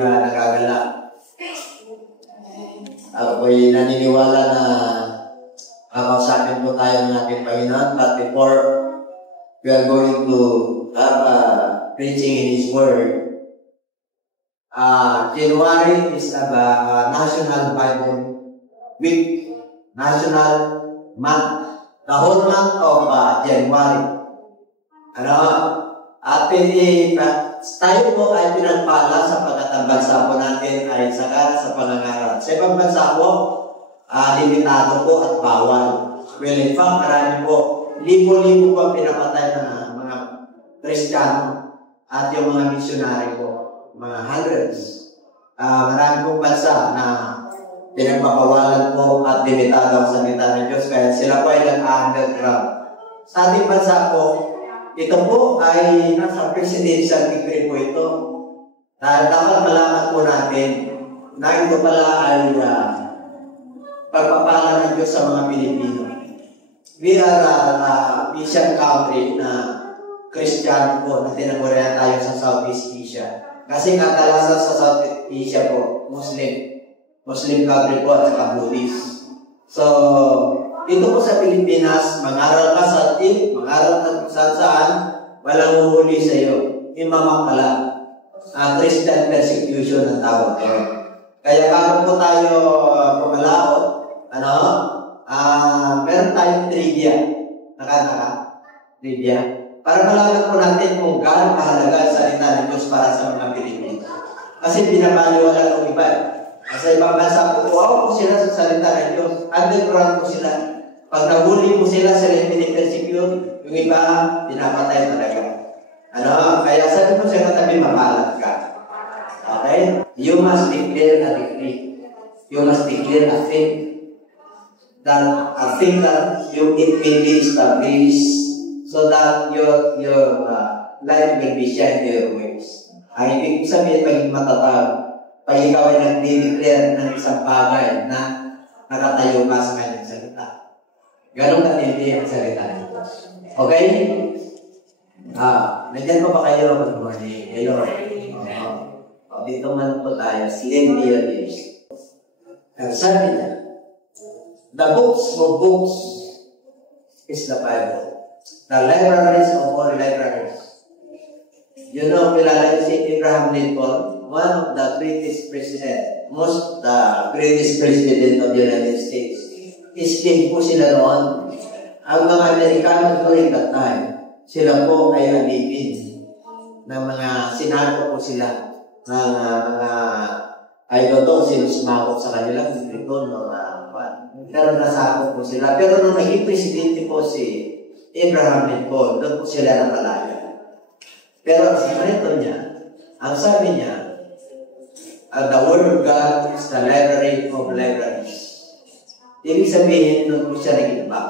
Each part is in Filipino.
Nagagala. Ako'y naniniwala na kakausapin po tayo ng ating Panginoon, but before we are going to have preaching in His Word, January is a National Bible Week, National Month, the whole month of January. At tayo po ay pinagpala sapagkat ang bansa po natin ay sagana sa pangangaral. Sa ibang bansa po, limitado po at bawal. Well, in fact, marami po, libo-libo po pinapatay ng mga Kristiyano at yung mga misyonari po, mga hundreds. Marami pong bansa na pinagpapawalan po at limitado ang salita ng Diyos, kaya sila po ay nag-underground. Sa ating bansa po, ito po ay nasa presidential decree po ito. Dapat malaman po natin na ito pala ay pagpapala ng Diyos sa mga Pilipino. We are a Asian country na Christian po na tinagurihan tayo sa Southeast Asia. Kasi kadalasan sa Southeast Asia po, Muslim country po at saka Buddhist. So, dito po sa Pilipinas, mag-aral ka sa tip, mag-aral ka saan, walang uhuli sa iyo. Imamakala. Christian persecution ang tawag ko. Kaya bago po tayo pumalaot, meron tayong trivia. Trivia. Para malaman po natin kung gaano kahalaga ang salita ng Diyos para sa mga Pilipino. Kasi binabaliwala ng iba. Sa ibang bansa po, po sila sa salita ng Diyos. Underground po sila. Pag nahuli po sila, sila yung pinipersecute, yung iba, pinapatay talaga. Kaya sabi po sa katabi, makalat ka. Okay? You must declare a decree. You must declare a faith. That a faith that it may be established so that your life will be shined your ways. Ay, ibig sabihin, maging matatag. Pag ikaw ay nag-declare ng isang bagay na nakatayo ka sa kanyang salita. Ganun katindi ang salita ng Diyos. Okay? Nandiyan pa ba kayo? Good morning. Hello. Dito man po tayo. Slim years. Sabi niya, the books of books is the Bible. The libraries of all libraries. You know, kilala si Abraham Lincoln, one of the greatest president, greatest president of the United States. Iskin po sila noon. Ang mga Amerikano during that time, sila po ay alipin ng mga sinago po sila ng mga I don't know, sila sumakot sa kanila pero nasakot po sila. Pero nung naging presidente po si Abraham Lincoln, doon po sila nakalaya. Pero ang sikreto niya, ang sabi niya, the Word of God is the library of libraries. Ibig sabihin, doon po siya nag-iba.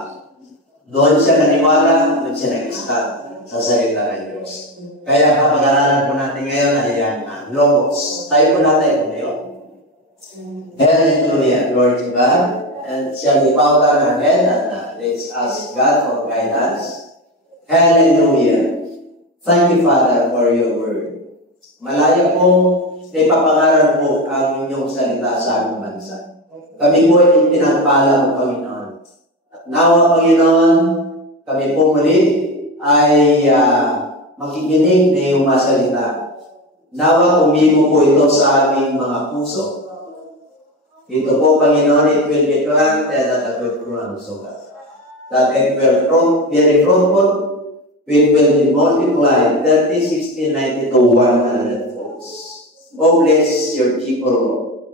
Doon siya naniwala, doon siya nag-start sa salita ng Diyos. Kaya kapag-aralan po natin ngayon ay Logos. Tayo po natin ngayon. Hallelujah, Lord to God. And shall we bow down our head and let's ask God for guidance. Hallelujah. Thank you, Father, for your word. Malaya po, ipapangaral po ang inyong salita sa aming bansa. Kami po ay pinagpala ng Panginoon. At nawa, Panginoon, kami po muli ay makikinig na iyong masalita. Nawa, umimo po ito sa aming mga puso. Ito po, Panginoon, it will be planted at the good ground, so that it will be fruitful, it will be multiplied 30, 60, 90 to 100 folds. Oh, bless your people,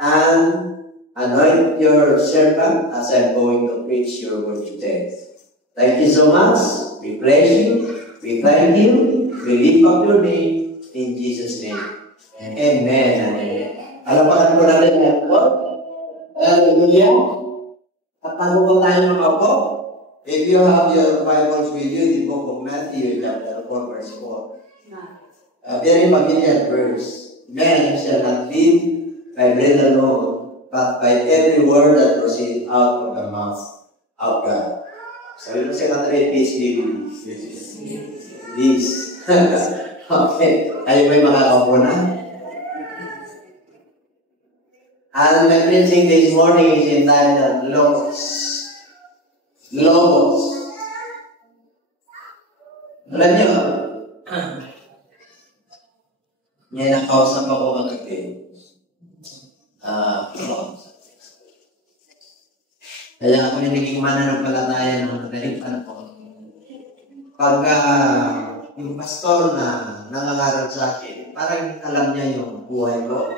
and anoint your servant as I'm going to preach your word today. Thank you so much. We praise you. We thank you. We lift up your name in Jesus' name. Amen and amen. Alapakan po natin ang Lord. Hallelujah. At ano po tayo mga po? If you have your Bibles with you, the book of Matthew, chapter 4, verse 4. Very familiar verse. Man shall not live by bread alone, but by every word that proceeds out of the mouth of God. Sabi mo sa katry, peace be with you. Peace. Okay. Kayo ba'y makakapunan? And my preaching this morning is entitled Logos. Logos. Alam niyo, may nakausap ako kagabi. Kaya kami naging mananampalataya ng madaling panahon. Pagka yung pastor na nangangaral sa akin, parang alam niya yung buhay ko.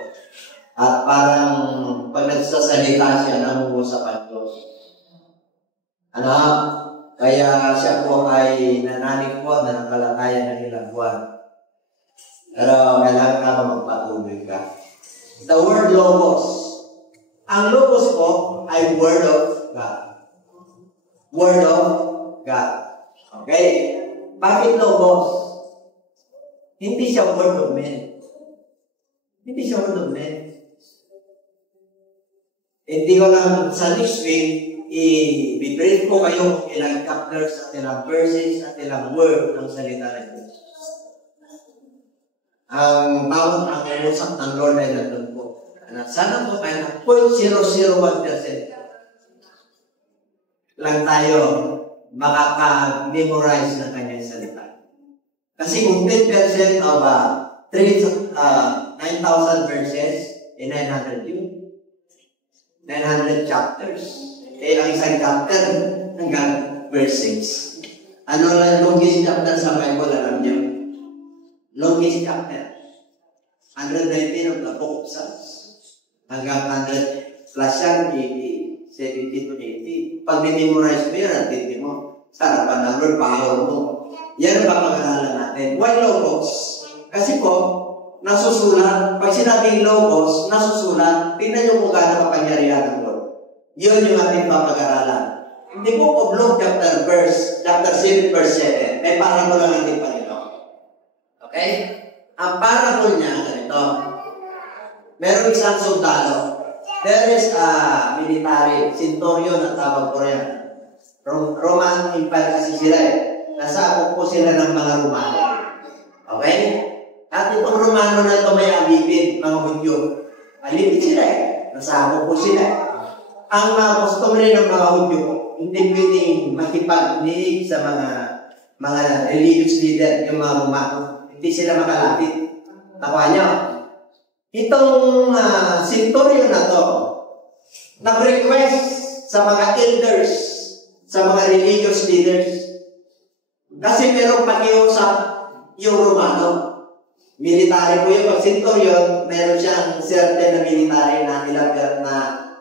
At parang pag nagsasalita siya, nangungusapan ko. Kaya siya po ay nananig po na nakalataya ng ilang buwan. Pero kailangan ka magpatuloy ka. The word Logos. Ang Logos po ay Word of God. Word of God. Okay? Bakit Logos? Hindi siya word of men. Hindi siya word of men. Hindi ko lang sa next week, i-brief ko kayo ilang chapters at ilang verses at ilang word ng salita ng Diyos. Ang bawat ang usap ng Lord ay nandun po. Sana po kayo na 0.001% lang tayo makaka-memorize ng kanyang salita. Kasi kung 10% of 9,000 verses, 900 yun. 900 chapters. Ang isang chapter hanggang verse 6. Ano lang longest chapter sa Bible, alam niyo? Longest chapter. 119 of the book of Psalms. Hanggang 100 plus yan, 80, 70 to 80. Pag memorize mo yan, atindi mo. Sa harapan ng Lord, power mo. Yan ang papag-aralan natin. Why Logos? Kasi po, nasusulat. Pag sinabing Logos, nasusulat. Tingnan nyo kung gaano kapangyarihan ng Lord. Yun yung ating papag-aralan. Hindi po po Luke chapter 7 verse 7. May parable lang ating Panginoon. Okay? Ang parable niya, ganito. Merong isang soldado. There is a military, centurion at tawag ko yan. Roman Empire kasi sila eh. Nasakop po sila ng mga Romano. Okay? At itong Romano na ito may alipin, mga Hudyo. Alipin sila eh. Nasakop po sila eh. Ang mga customary ng mga Hudyo, hindi pwedeng makipag-niig sa mga religious leader, yung mga Romano. Hindi sila makalapit. Tawa niyo. Itong centurion na to, nag-request sa mga elders, sa mga religious leaders, kasi merong pakiusap yung Romano. Military po yung pag-centurion, meron siyang certain na military na nilagyan na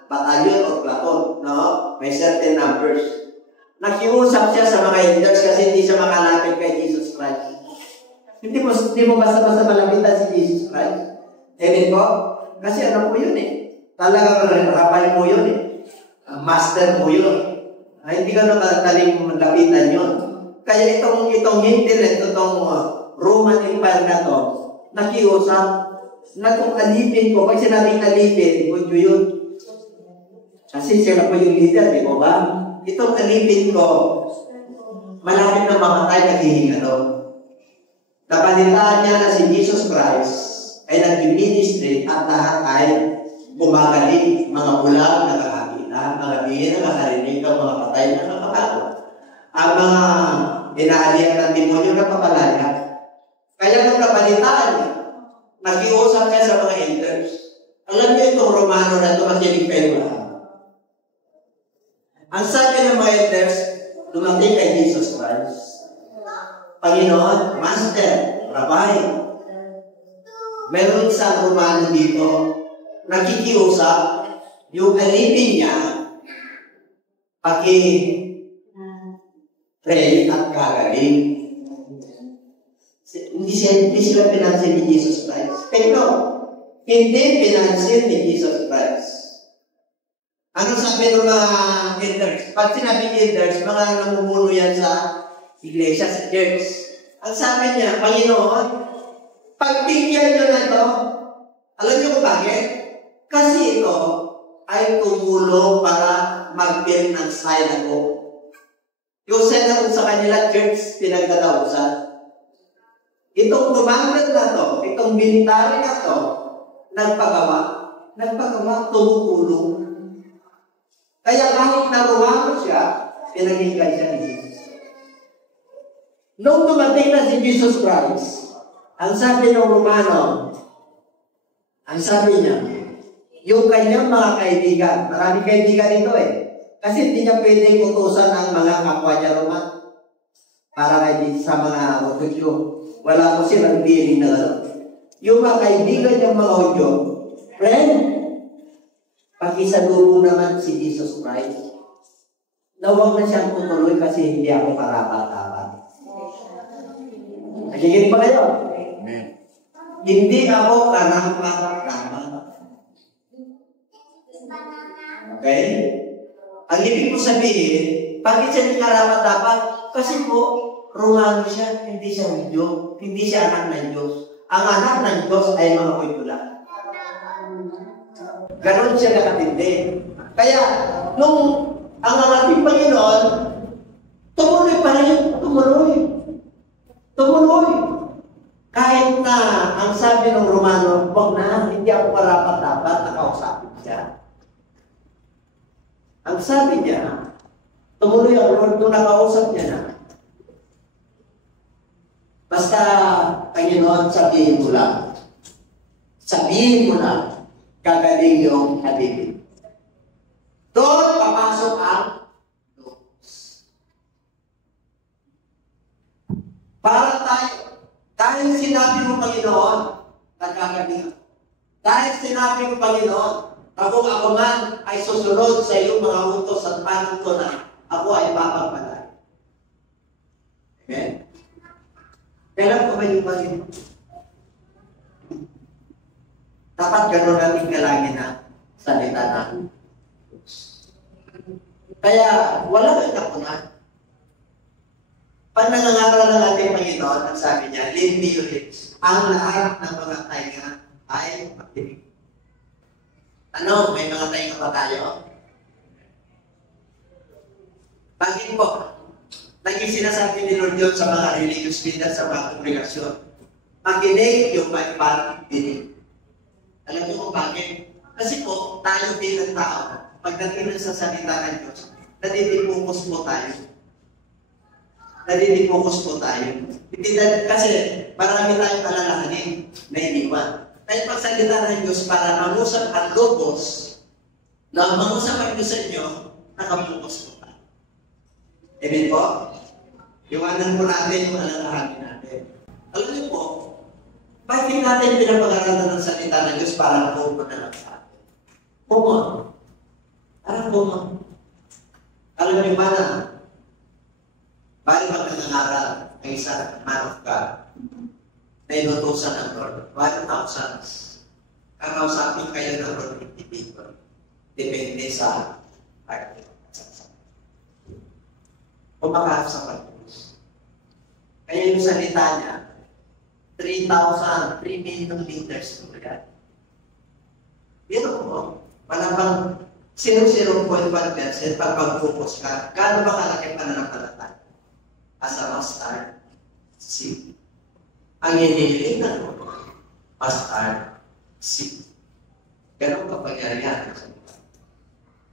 batalyon o platon, no? May certain numbers. Nakiusap siya sa mga elders kasi hindi siya makalapit kay Jesus Christ. Hindi mo basta-basta malapitan si Jesus Christ. Amen po? Kasi ano po yun eh. Talagang rabay mo yun eh. Master mo yun. Hindi ka naman taling malapitan yun. Kaya itong internet, itong Roman Empire na to, nakiusap na kung alipin ko, pag sinabing alipin, Hudyo yun. Kasi sila po yung leader, di ba ba? Itong alipin ko, malapit na mamatay, naghihinga to. Napalitaan niya na si Jesus Christ ay nag-ministry at lahat ay gumagaling. Mga bulag nakakakita, mga bihira nakakarinig, ang mga patay nakakakalo. Ang mga inaalihan ng demonyo napapalaya. Kaya nung kapalitaan, nakiusap niya sa mga elders. Alam niyo itong Romano na ito, makinig kayo lahat. Ang sabi ng mga elders, dumating kay Jesus Christ. Panginoon, Master, Rabbi, meron isang Romano dito, nakikiusap, yung alipin niya, paki-pray at gagaling. Hindi sila pinansin ni Jesus Christ. Pero, hindi pinansin ni Jesus Christ. Ano sabi ng mga elders? Pag sinabi elders, mga namumuno yan sa iglesia, sa church. Ang sabi niya, Panginoon, pagbigyan niyo na ito. Alam niyo kung bakit? Kasi ito ay tumulong para mag-build ng synagogue. Yung synagogue sa kanila, church, pinagdadausan. Itong commander na to, itong military na to, nagpagawa. nagpagawa, tumutulong. Kaya kahit na Romano siya, pinagigay siya ni Jesus. Nung dumating na si Jesus Christ, ang sabi ng Romano, ang sabi niya, yung kanyang mga kaibigan, maraming kaibigan ito kasi hindi niya pwedeng utusan ang mga kapwa niya Roman para sa mga Hudyo. Wala ko silang dealing na gano'n. Yung mga kaibigan niyang mga Hudyo, friend, pakisalubong naman si Jesus Christ. Nawag na siyang tutuloy kasi hindi ako karapat-dapat. Nagiging ba kayo? Amen. Hindi ako karapat-dapat. Okay? Ang ibig ko sabihin, bakit siya hindi karapat-dapat? Kasi po, Romano siya, hindi siya Hudyo, hindi siya anak ng Diyos. Ang anak ng Diyos ay mga Hudyo lang. Ganon siya nakatindi. Kaya, nung ang ating Panginoon, tumuloy pa rin, tumuloy. Kahit na ang sabi ng Romano, wag na, hindi ako karapat-dapat, nakausapin siya. Ang sabi niya, tumuloy ang Lord nung nakausap niya na. Basta, Panginoon, sabihin mo lang. Gagaling yung hadibin. Doon, papasok ang logos. Para tayo, dahil sinabi mo, Panginoon, nagkagaling. Dahil sinabi mo, Panginoon, kung ako man ay susunod sa iyong mga utos at panuntunan, ako ay papagpalay. Amen? Kailan ko ba yung Panginoon? Dapat gano'n natin galangin na salita na. Kaya, wala kang napunan. Pag nangangaral ng ating Panginoon, ang sabi niya, lead me your lips. Ang lahat ng mga tainga ay makinig. Ano, may mga tainga pa tayo? Bakit po? Naging sinasabi ni Lord John sa mga religious leaders sa mga kongregasyon. Makinig yung may parang dinig. Alam niyo kung bakit? Kasi po, tayo bilang tao, pagdating sa salita ng Diyos, nadidipukos po tayo. Kasi marami tayong alalahanin na iniwan. Dahil pagsalita ng Diyos para mangusap ang logos, na mangusap ang Diyos sa inyo, nakapukos po tayo. Amen po? Iwanan po natin yung alalahanin natin. Alam niyo po, bakit natin pinapag-aralan ng salita ng Diyos para pumunta na lang sa atin? Parang bumon. Alam niyo ba na, bali magkanangaral ng isang man of God na inutusan ng Lord, 1,000 kakausapin kayo ng Lord individual. Depende sa heart. Kumakakas sa pag-Diyos. Kaya yung salita niya, 3 million liters po yan. Yun po, wala bang 0.1% pag pag-focus ka, gaano ba kalaki pananampalataya? As a mustard seed. Ang hinihiling na mustard seed. Ganun kapangyarihan.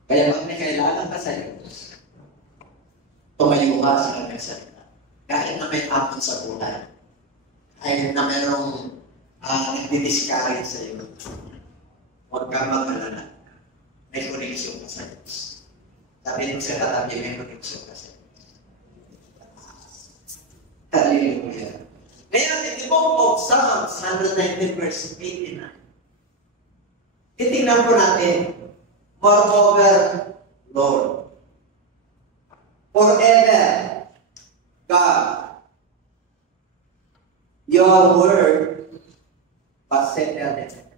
Kaya pag may kailangan ka sa Diyos, tumayo ka sa kanyang salita. Kahit na may apon sa buhay, kahit na merong nagdidiscourage sa iyo, huwag ka mag-alala. May koneksyon ka sa Diyos. Sabi mo sa katabi, may koneksyon ka sa Diyos. Hallelujah. Kaya, in the book of Psalms 119 verse 89, titignan po natin, moreover, Lord, forever, God, your word was settled in heaven.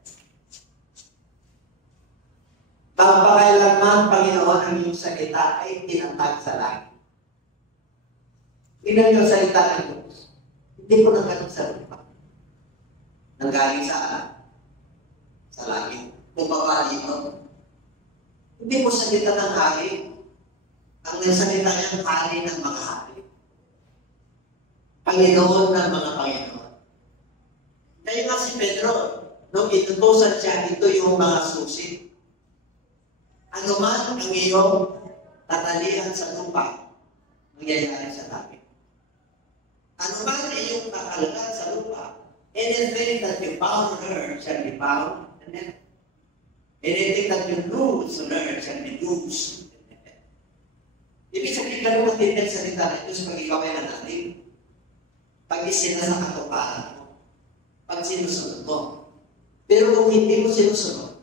Pagpakailanman, Panginoon, ang iyong salita ay tinatag sa langit. Tingnan niyo salita ng Diyos. Hindi po nanggaling sa lupa. Nanggaling sa langit. Bumaba dito. Hindi po salita ng hari. Ang salita niyang hari ng mga hari. Panginoon ng mga Panginoon. Kaya nga si Pedro, nung inutusan siya, ito yung mga susi. Ano man ang iyong tatalihan sa lupa, mangyayari sa langit. Ano man ang iyong kakalagad sa lupa, anything that you bound on earth shall be bound in heaven. Anything that you loose on earth shall be loose in heaven. Ibig sabihin ka naman din sa salita ng Diyos pag ikaw ay nanalig. Pag isina sa katuparan mo. Pag sinusunod mo. Pero kung hindi mo sinusunod,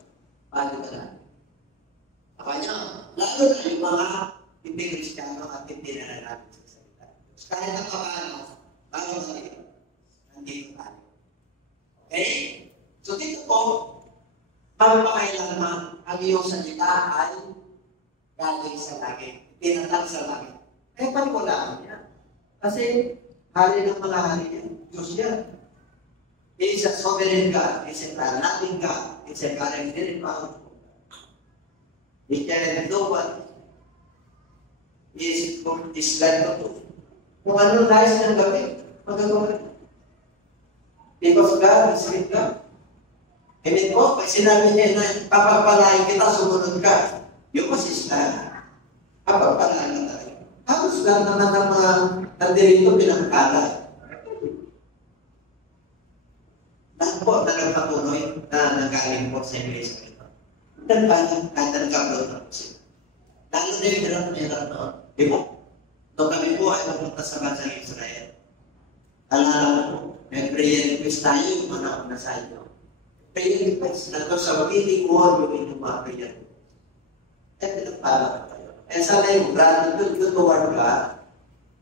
paano ka na? Kaya, lalo na yung mga hindi Kristiyano at hindi na natin sa salita ng Diyos. Kahit ang paano, bago tayo, nandito tayo. Okay? So dito po, magpakailangan ang iyong salita ay galing sa langit. Tinatag sa langit. Kaya paniwalaan niya. Kasi hari ng mga hari niya. Diyos yan. He is a sovereign God. He is a loving God. He is a God and very powerful. He can do what is led to do. Kung ano nais niyang gawin, magagawa. Because God is with God. Amen po, pag sinabi niya na papapalain kita, sumunod ka. Yung masisla, papapalain ka tayo. Halos lang naman ang mga nandirito pinangkala. Lahat po na nagpatuloy na nagaling po sa iglesia nito. Nagpala, kahit nagkablot na po sila. Lalo na yung hirap noon. Di po, nung kami po ay pumunta sa bansang Israel, alala po, may prayer request tayo yung mga nasa inyo. Prayer request na ito sa piling mo yung inyong mga prayer. At pinagpala ka tayo. Eh sana yung gratitude you toward God,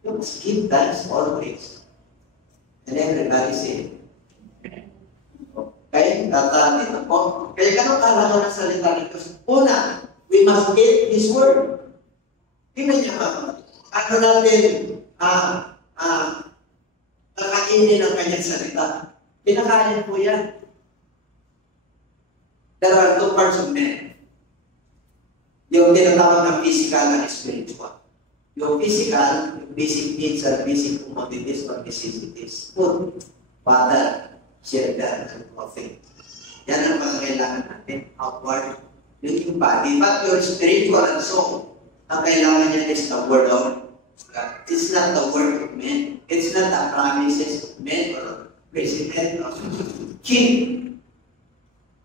you must give thanks always. And everybody say, okay, tatanin na po. Kaya ganun kalaman ng salita ng Diyos. Una, we must eat His Word. Tingnan niya ba? Ano natin, nakainin ang kanyang salita. Pinakain po yan. There are two parts of men. Yung tinatawag ng physical and spiritual. Yung physical, yung basic needs and basic commodities or necessities. Food, water, shelter, and clothing. Yan ang mga kailangan natin. Outward, yung body. But your spiritual and soul, ang kailangan niya is the word of God. It's not the word of men. It's not the promises of men or president or king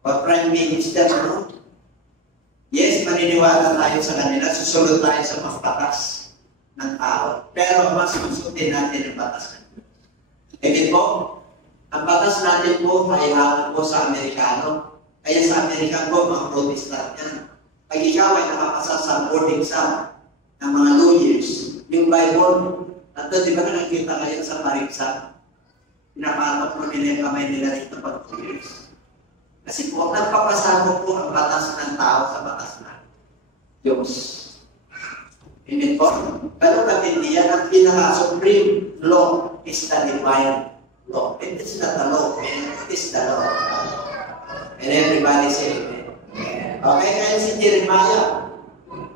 or prime minister. No? Yes, maniniwala tayo sa kanila. Susunod tayo sa mga batas ng tao. Pero mas susundin natin ang batas ng Diyos. Amen po? Ang batas natin po ay hawak po sa Amerikano. Kaya sa Amerika po, mga protestant yan. Pag ikaw ay nakapasa sa board exam ng mga lawyers, yung Bible, at di ba nakikita kayo sa pariksa? Pinapatok mo nila yung kamay nila dito pag 2 years. Kasi po, nagpapasabog po ang batas ng tao sa batas ng Diyos. Amen po? Pero kapindi yan, ang pinaka-supreme law is the divine law. It is not the law, it is the law. And everybody say amen. Okay, kaya si Jeremiah.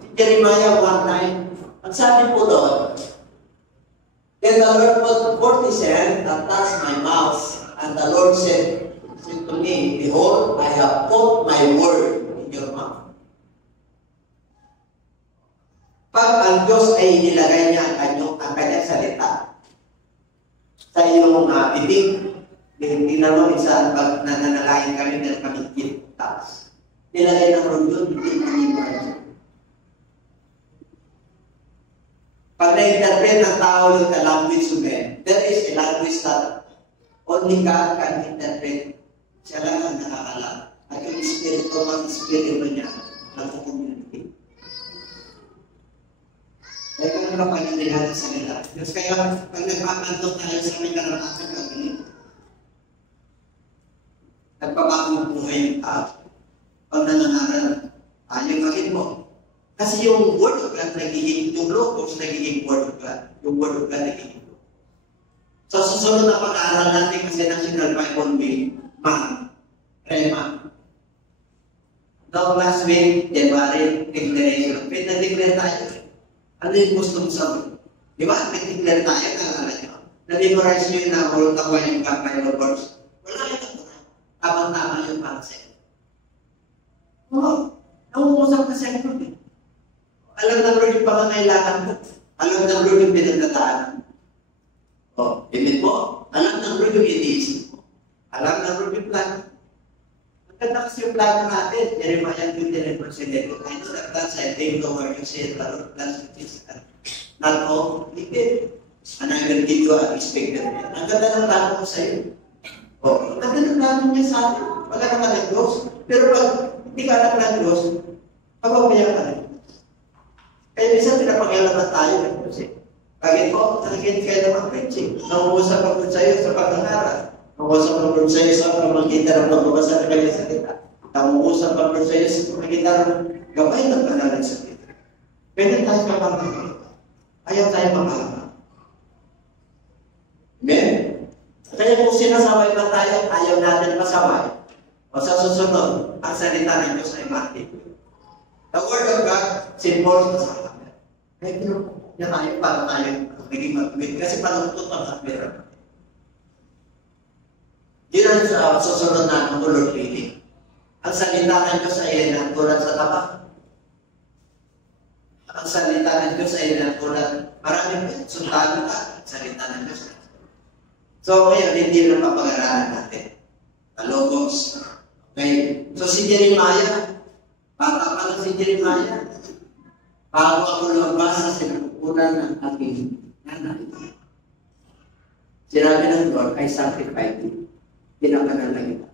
Si Jeremiah one time, ang sabi po doon, then the Lord put his hand and touched my mouth, and the Lord said to me, behold, I have put my word in your mouth. Pag ang Diyos ay nilagay niya ang kanyang salita sa iyong bibig, hindi naman isa pag nananalain kami ng kami kitas. Nilagay ng ron yun, hindi mo. Pag na-interpret ng tao yung language of men, there is a language that only God can interpret. Siya lang ang nakakalam. At yung espiritu, ang espiritu niya, nag-communicate. Kaya kung ano pa nilihan sa nila. Kaya pag nagpapantok tayo sa may karanasan, gagawin. Nagpapagong buhay yung tao. Pag nanangaral, yung bakit mo? Kasi yung word of God nagiging, yung logos nagiging word of God. Yung word of God nagiging logos. So, susunod na pag-aaral natin kasi National Bible Week, Rema. No, last week, January, declaration. Pinag-declare tayo. Ano yung gusto mong sabi? Di ba? Pinag-declare tayo, naalala nyo. Na-memorize nyo yung na-hold ako yung Bible verse. Wala yung tamang-tama yung para sa iyo. Nangungusap ka sa iyo. Alam ng Lord yung pangangailangan mo. Alam ng Lord yung pinagdadaanan mo. Amen po? Alam ng Lord yung iniisip mo. Alam ng Lord yung plano. Ang ganda kasi yung plano natin. Jeremiah 29 verse 11. I know the plans I think toward you, says the Lord, plans with this. Not all, liquid. And I will give you a expected. Ang ganda ng plano ko sa iyo. Ang ganda ng plano niya sa atin. Wala naman ng Diyos. Pero pag hindi ka alam ng Diyos, pagpapayak ka rin. Kaya minsan pinapagalaman tayo ng Diyos eh. Bakit po? Talagang kayo naman preaching. Nangungusap ang Lord sa iyo sa pagkangaral. Nangungusap ang Lord sa iyo sa pamangkita ng pagbabasa ng kanyang salita. Nangungusap ang Lord sa iyo sa pamangkita ng gabay ng kanyang salita. Pwede tayo kapamangkita. Ayaw tayo makahama. Amen? Kaya kung sinasaway na tayo, ayaw natin masaway. O sa susunod, ang salita ng Diyos ay mati. The Word of God, symbol sa akin. Kaya pinupunta niya tayo para tayo magiging mag-win. Kasi palungkot ang kapira. Yun ang susunod natin ng Lord Willing. Ang salita ng Diyos ay nagtulad sa tabak. Ang salita ng Diyos ay nagtulad. Maraming sundalo ka. Salita ng Diyos. So, ngayon, hindi na papag-aralan natin. Logos. Okay. So, si Jeremiah, bata pa lang si Jeremiah, bago ako lumabasa, sinapupunan ng aking nanay. Sinabi ng Lord, I sacrifice you. Pinapagalan lang kita.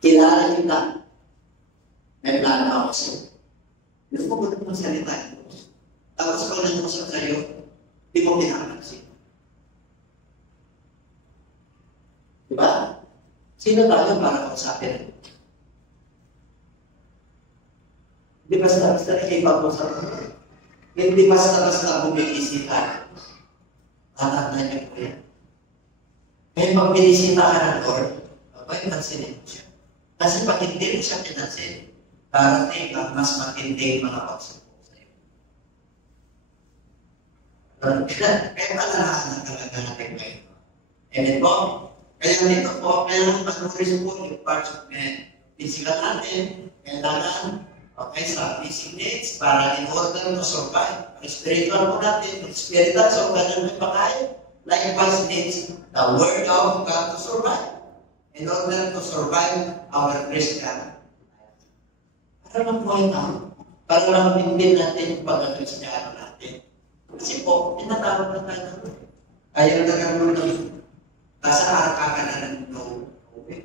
Kilala kita. May plano ako sa'yo. Napupunod mo salita ito. Tapos pag nag-usap sa'yo, di mo pinapansin. Diba? Sino tayo para kausapin? Hindi basta-basta nakipag-usap mo. Hindi basta-basta bumilisita. Tatanda niyo po yan. Kaya pag binisita ka ng Lord, abay, pansinin mo siya. Kasi pag hindi mo siya pinansin, darating ang mas matinding mga pagsubok sa iyo. Kaya malalahanan talaga natin ngayon. Amen po? Kaya dito po, kailangan mag-nuris po yung parts of physical natin, kailangan sa basic needs para in order to survive. Ang spiritual po natin, yung spiritual, so ganun may pakain. Likewise needs the Word of God to survive. In order to survive our Christian life. Para mag-point out, para mag-maintain natin yung pagka-Kristiyano natin. Kasi po, tinatawag na tayo. Ayaw na gano'n ng nasa harap ka na ng Noe.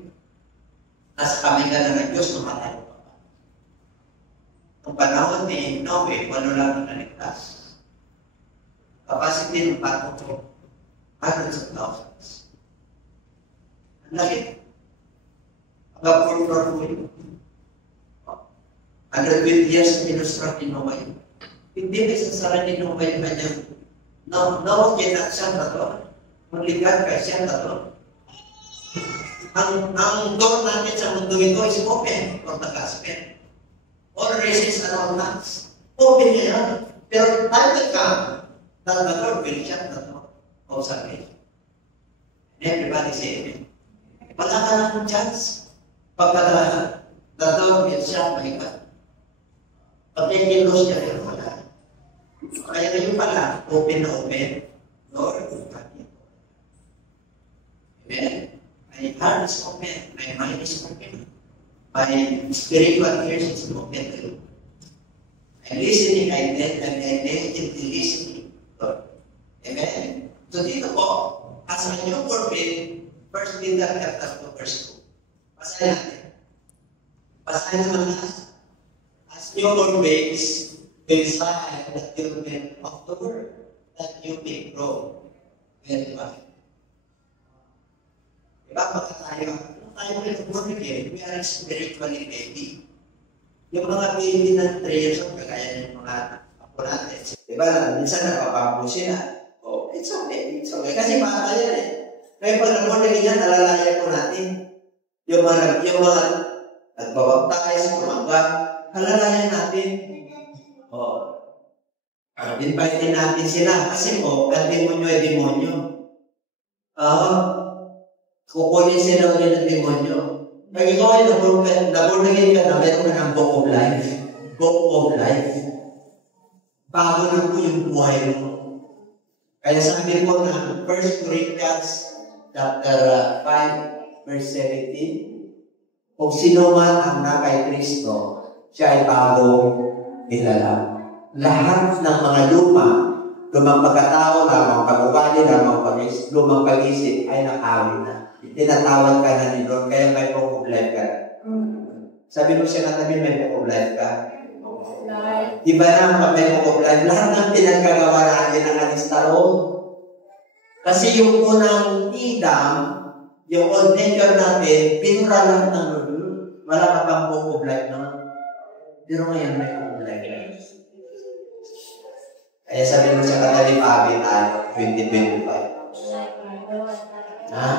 Nasa kami ka na ng Diyos, tumatay pa pa. Ang panahon ni Noe, walo lang na naligtas. Capacity ng bato ko, hundreds of thousands. Ang laki. Hanggang 4 po yun. 120 years na ilustrate ni Noe. Hindi na isasara ni Noe yung kanyang no, kaya siya na to. Maligad kaya siya na to. Ang door natin sa mundo ito is open for the gospel. All races and all lands. Open niya yan. Pero time will come that the Lord will shut the door of salvation. Everybody say amen. Wala ka na ng chance. Pagka the door will shut my God. Pag nag-close niya rin wala. Kaya ngayon pala, open na open. Lord, amen. My heart is open. My mind is open. My spiritual ears is open to you. I'm listening. I'm diligently listening. Lord. Amen. So dito po, as a new purpose, 1 Peter chapter 2 verse 2. Basahin natin. Basahin naman natin. As newborn babes, desire the children of the world, that you may grow very well. Diba, baka tayo rin born again, we are spiritually baby. Yung mga baby ng 3 years old, kagaya ng mga ako natin. Diba, minsan napapapo sila. Oh, it's okay, it's okay. Kasi baka yan eh. Kaya pag na-born again yan, alalayan po natin. Yung mga nagbabaptize, tumanggap, alalayan natin. Oh. Invite natin sila. Kasi po, ang demonyo ay demonyo. Kukunin sila ulit ng demonyo. Pag ikaw ay nabunagin ka na, meron ka ng book of life. Book of life. Bago na po yung buhay mo. Kaya sabi ko na 1 Corinthians chapter 5, verse 17, kung sino man ang nakay Kristo, siya ay bagong nilala. Lahat ng mga lumang pagkatao, lumang pag-ugali, lumang pag-isip ay nakawin na. Tinatawag ka na ni Lord, kaya may book of life ka. Sabi mo siya katabi, may book of life ka. Di ba na may book of life? Lahat ng pinagkagawa natin ang alista roon. Kasi yung unang Adam, yung old nature natin, pinura lang ng Lord. Wala ka pang book of life naman. Pero ngayon may book of life. Kaya sabi mo sa katabi, pabit tayo, 2025. Ha?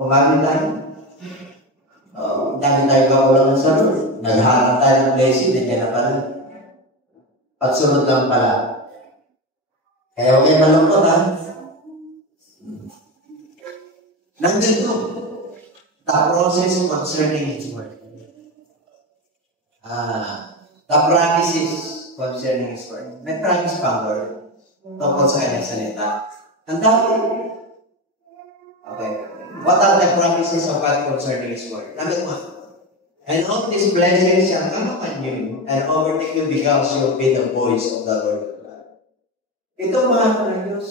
Pumabit tayo? Dami tayo kakulang sa Lord. Naghanap tayo ng blessing, nandiyan na pala. Pagsunod lang pala. Kaya huwag kayo malungkot, ha? Nandito, the process concerning His word. The practices concerning His word. May promise pa, Lord, tungkol sa kanyang salita. Ang dami. Okay. What are the promises of God concerning His word? Number 1. And all these blessings shall come upon you and overtake you because you obey the voice of the Lord. Ito mga Diyos.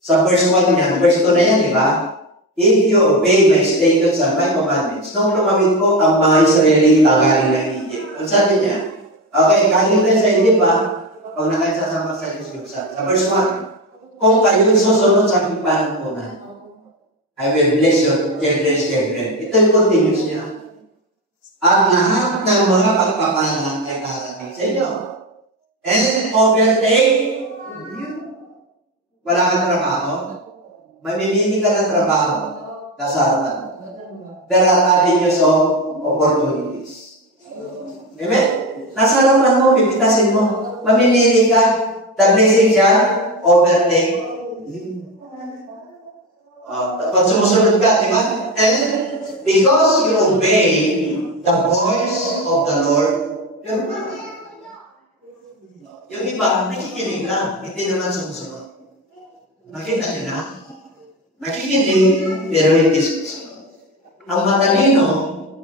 Sa verse 1 niyan, verse 2 na yan, di ba? If you obey my statutes and my commandments, nung lumamit ko ang mga Israelita galing ng Egypt. Ang sabi niya, okay, galing tayo sa Egypt ba? Kung nakasasama sa Diyos, sa verse 1, kung kayo susunod sa kiparan ko na, I will bless your children. Ito yung continuous niya. At lahat ng mga pagpapalang ay darating sa inyo. And overtake you. Wala kang trabaho. Mamimili ka ng trabaho. Kasaratan. There are avenues of opportunities. Amen? Nasa laman mo, pipitasin mo. Mamimili ka. The blessing siya, overtake. Pag sumusunod ka, di ba? And because you obey the voice of the Lord, yung iba, nakikinig lang, hindi naman sumusunod. Nakita niyo na? Nakikinig, pero hindi sumusunod. Ang matalino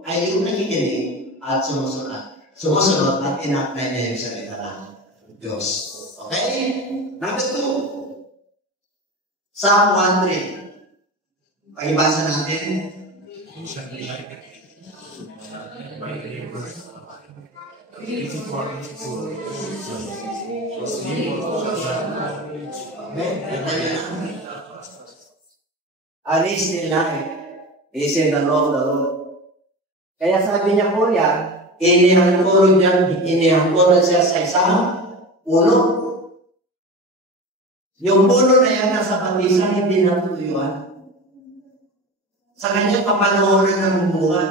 ay yung nakikinig at sumusunod. Sumusunod at in-apply niya yung salita ng Diyos. Okay? Number 2. Psalm 1:3. Pakibasa natin. Alis din natin. Isin the law of the Lord. Kaya sabi niya po yan, inihangkuran siya sa isang puno. Yung puno na yan nasa patisan, hindi natuyuan. Sa kanyang kapanahonan ng hubungan.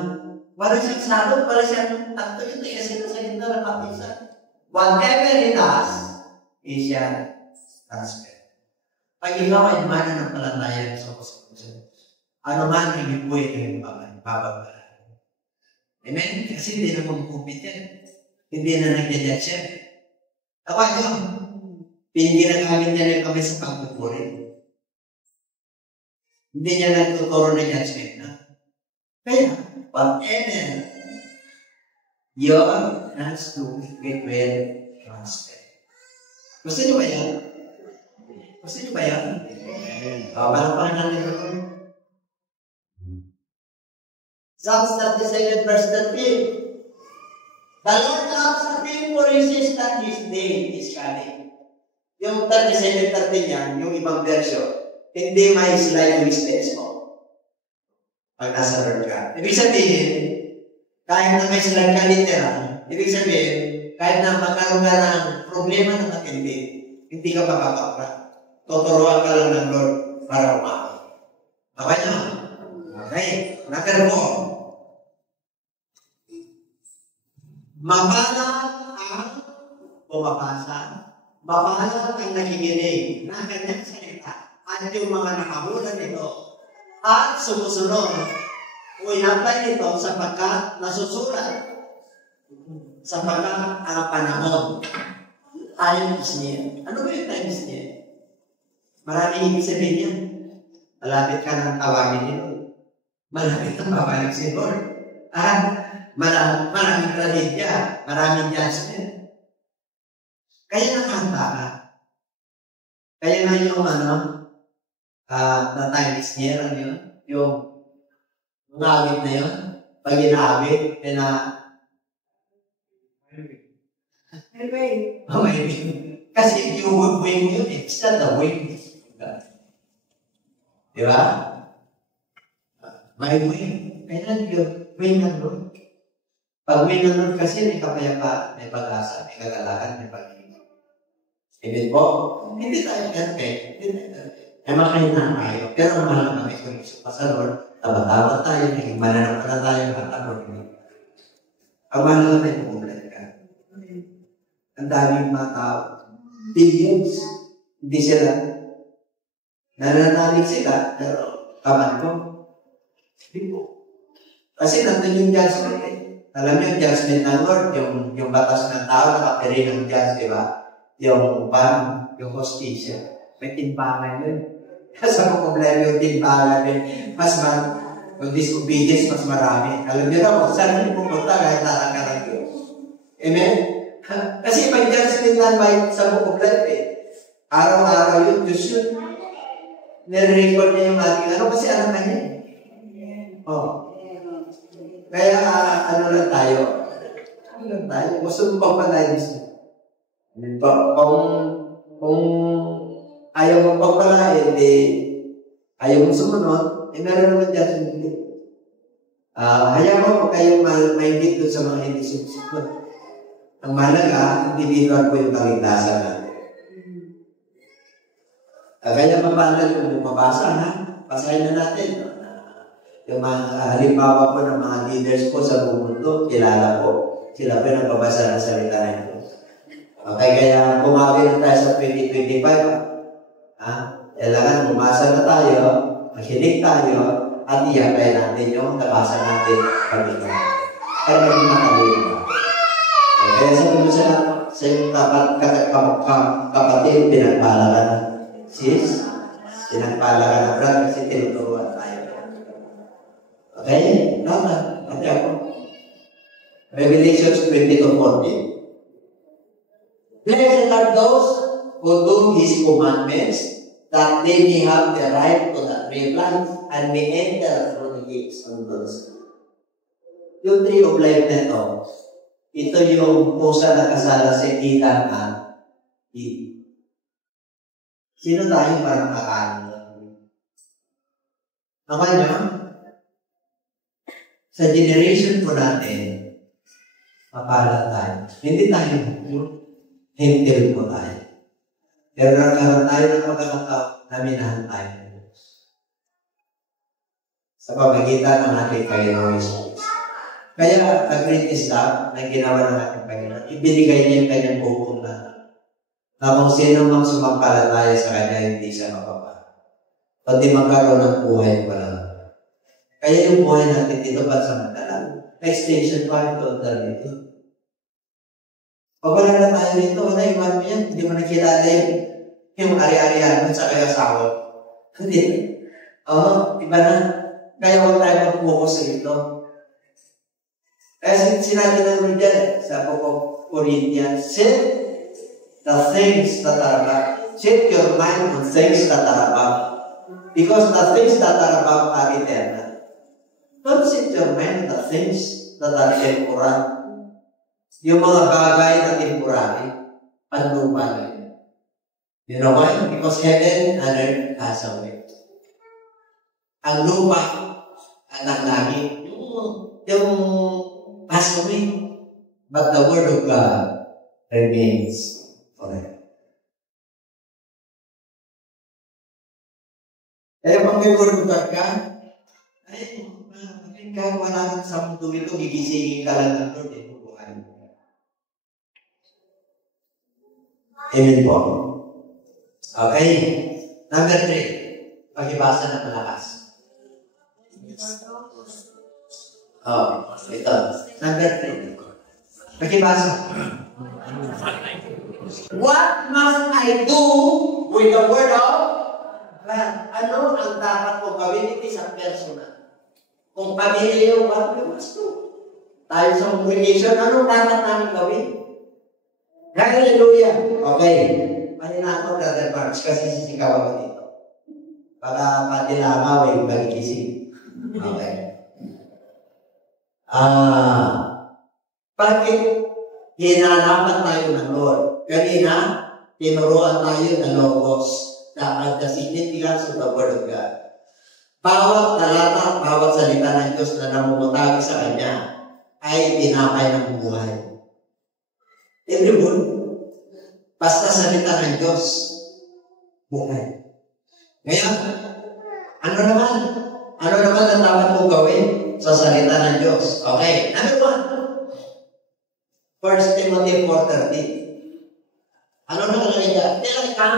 Wala siyang salot, wala siyang takto yun, kasi sa gitna ng patisan. Whatever it does, is siya transfer. Pag ikaw ay mananampalataya sa Diyos, ano man ang ibuhay ng babagbalan. Amen? Kasi hindi na magpupit yan. Hindi na nag-judge yan. Ako ito, pinagamit niya lang kami sa pagpupuri. Hindi niya nagtuturo na judgment na. Kaya, whatever your hands to get well transfer. Gusto niyo ba yan? Gusto niyo ba yan? Parang natin ito. Psalms 37 verse 13. The Lord loves the people resist that His day is coming. Yung 37-13 yan, yung ibang version, hindi may slide yung mistakes mo. Pag nasa Lord ka. Ibig sabihin, kahit na may slide ka literal, ibig sabihin, kahit na magkaroon ka ng problema na matindi, hindi ka makakapra. Tuturuan ka lang ng Lord para umaki. Okay na? Okay. Number 4. Mapalad ang pumapasa. Mapalad ang nakikinig na kanyang salita at yung mga nakahulan nito at sumusunod o in-apply nito sapagkat nasusulat. Sapagkat ang panahon. Time is near. Ano ba yung time is near? Maraming ibig sabihin yan. Malapit ka ng tawagin nito. Malapit ang babalik si Lord. Maraming tragedya. Maraming judgment. Kaya nakahanda ka. Kaya nga yung na time is near, ano yun? Yung ngawit na yun. Pag inawit, may wing. Kasi yung wing yun, it's not the wing. Di ba? May wing. Kailan yung wing ng Lord? Pag wing ng Lord kasi may kapayapaan, may pag-asa, may kagalakan, may pag-ibig. Ibig po, hindi tayo perfect. Ay makahinaan tayo. Pero ang mahal namin kung gusto pa sa Lord, tawa-tawa tayo, naging mananapan na tayo, at ang mahal namin kung ulit ka. Ang daming mga tao. Billions. Hindi sila. Nananalig sila, pero kaman ko. Hindi po. Kasi nandun yung judgment eh. Alam niyo yung judgment ng Lord, yung batas ng tao, nakapiri ng judge, di ba? Yung hostisya. May timbangan yun. Sa mga problema yung timbangan yun. Yung disobedience, mas marami. Alam niyo na kung saan yung pupunta kahit nakakarang yun. Amen? Kasi may judgment lang may sa buong life eh. Araw-araw yun, Diyos yun. Nire-record niya yung ating kasi alam na niya. Kaya ano lang tayo? Gusto mo bang palalis mo? Kung ayaw mo pang palain, ayaw mo sumunod, meron naman judgment. Hayaan mo kayong maingit doon sa mga hindi sumunod. Ang mahalaga, individual po yung kaligtasan natin. Kaya mapalal kung mabasa na, basahin na natin. Yung mga halimbawa po ng mga leaders po sa buong mundo, kilala po. Sila po yung nagbabasa ng salita ng Diyos. Okay, kaya pumawi na tayo sa 2025. Kailangan bumasa na tayo, makinig tayo, at i-apply natin yung nabasa natin pag-ito. Kaya maging matalino. Kaya sabi mo sa yung kapatid, pinagpala ka na. Sis, pinagpala ka na, brad, kasi tinuturuan tayo. Okay? Nada. Pati ako. Revelations 20:14. Blessed are those who do His commandments, that they may have the right to the tree of life and may enter through the gates of those. Yung tree of life na ito yung pusa na kasala sa ilan at Eve. Sino tayo para makakain? Naman nyo? Sa generation po natin, mapalat tayo. Hindi tayo hintil po tayo. Pero nagkaroon tayo ng pagkakataon na minahan tayo. Sa pamagitan ng ating Panginoon Jesus. Kaya, the greatest love na ginawa ng ating Panginoon, ibinigay niya yung kanyang buong na kung sino mang sumampalataya sa kanya, hindi siya mapapala. Pati magkaroon ng buhay pa lang. Kaya yung buhay natin dito pansamantalang. Extension pa ito dito. Pag wala na tayo rito, wala yung mami yan. Hindi mo nakilala yung ari-arihan mo sa kaya asawa. Hindi. Iba na. Kaya huwag tayo mag-focus rito. Kaya sinabi ng Lord dyan sa Book of Corinthians, set the things that are above. Set your mind on things that are above. Because the things that are above are eternal. Don't set your mind on the things that are temporal. Yung mga bagay na temporary, panlupa. You know why? Because heaven and earth pass away. Ang lupa at ang langit, yung pass away. But the word of God remains forever. Kaya pag may word of God ka, kahit wala kang sa mundo ito, gigisingin ka lang ng Lord, bubuhayin mo. Amen po. Okay. Number 3. Pag-ibasa ng malakas. Oh, ito. Number 3. Pakibasa. What must I do with the word of God? Ano ang dapat kong gawin? It is a personal. Kung pamilya yung what we must do. Tayo sa congregation, ano dapat namin gawin? Hallelujah! Okay. Mahina ako, Brother Marks, kasi sisigaw ako dito. Para pati langaw ay magigising. Okay. Bakit hinanapan tayo ng Lord? Kanina, tinuruan tayo ng Logos na the significance of the Word of God. Bawat talata, bawat salita ng Diyos na namumutagi sa Kanya ay tinapay ng buhay. Every word, basta salita ng Diyos, buhay. Ngayon, ano naman ang dapat mong gawin sa salita ng Diyos? Okay, number 1. 1 Timothy 4:13. Ano nakalagay dyan? Kailan ka?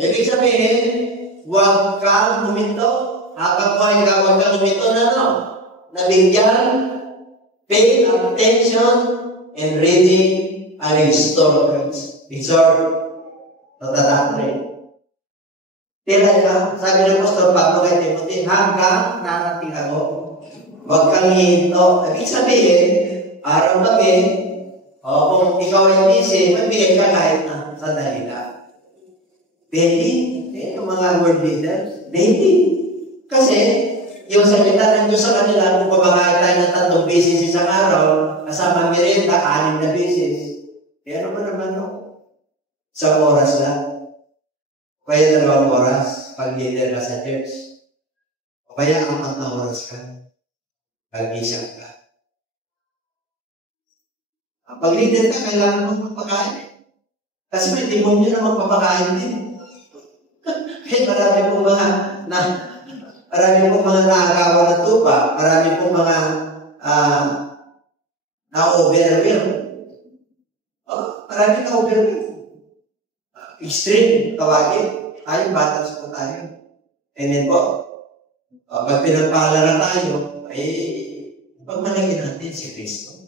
Ibig sabihin, huwag kang huminto. Habang ko ikaw, huwag kang huminto na nabigyan, pay attention, and reading and exhort to the doctrine. Kailan ka? Sabi ng Apostol Pablo kay Timothy, hanggang narating ako, huwag kang hihinto. Ibig sabihin, araw-gabi, kung ikaw ay busy, magbigay ka kahit na sandali lang. Daily, yung mga word leaders, daily. Kasi, yung salita ng Diyos sa kanila, kung pabakain tayo ng 3 beses isang araw, kasama merienda, 6 na beses. Kaya naman, isang oras lang. Kaya 2 oras, pag leader ka sa church. O kaya 4 na oras ka, pag-isang ka. Pag leader ka, kailangan mong magpakain. Kasi may demonyo na magpapakain din. Kaya marami pong mga naagawa ng tupa, marami pong mga na-overwhelm. Marami na-overwhelm. Extreme, tawagin. Tayo, batas po tayo. And then po, pag pinagpala na tayo, ay pagmalagin natin si Kristo.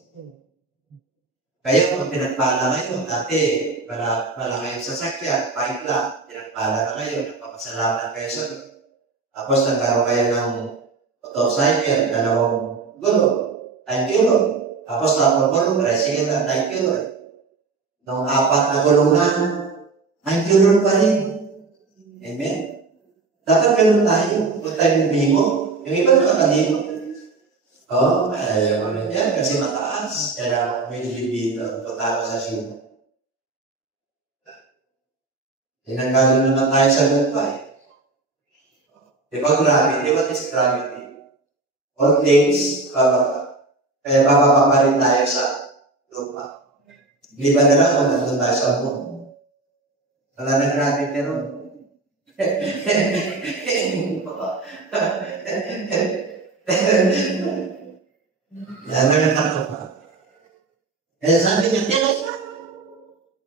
Kaya pag pinagpala kayo, dati, wala kayong sasakyan, bike lang, pinagpala na kayo, nagpapasalamat kayo sa Lord. Tapos nagkaroon kayo ng motorcycle, 2 gulong, thank you Lord. Tapos 3 gulong, tricycle na, thank you Lord. Nung 4 na gulong na, thank you Lord pa rin. Amen? Dapat ganun tayo, kung tayo bimo, yung iba nakakalino. Ayaw ko na yan, kasi mataas. Kaya may libito, punta ko sa siyuno. Tinanggalin naman tayo sa lupa. Di ba gravity? What is gravity? All things, bababa. Kaya bababa pa rin tayo sa lupa. Liban na lang kung nandun tayo sa buong. Wala na gravity ron. Yan na nagtato pa. Kaya sabi niya,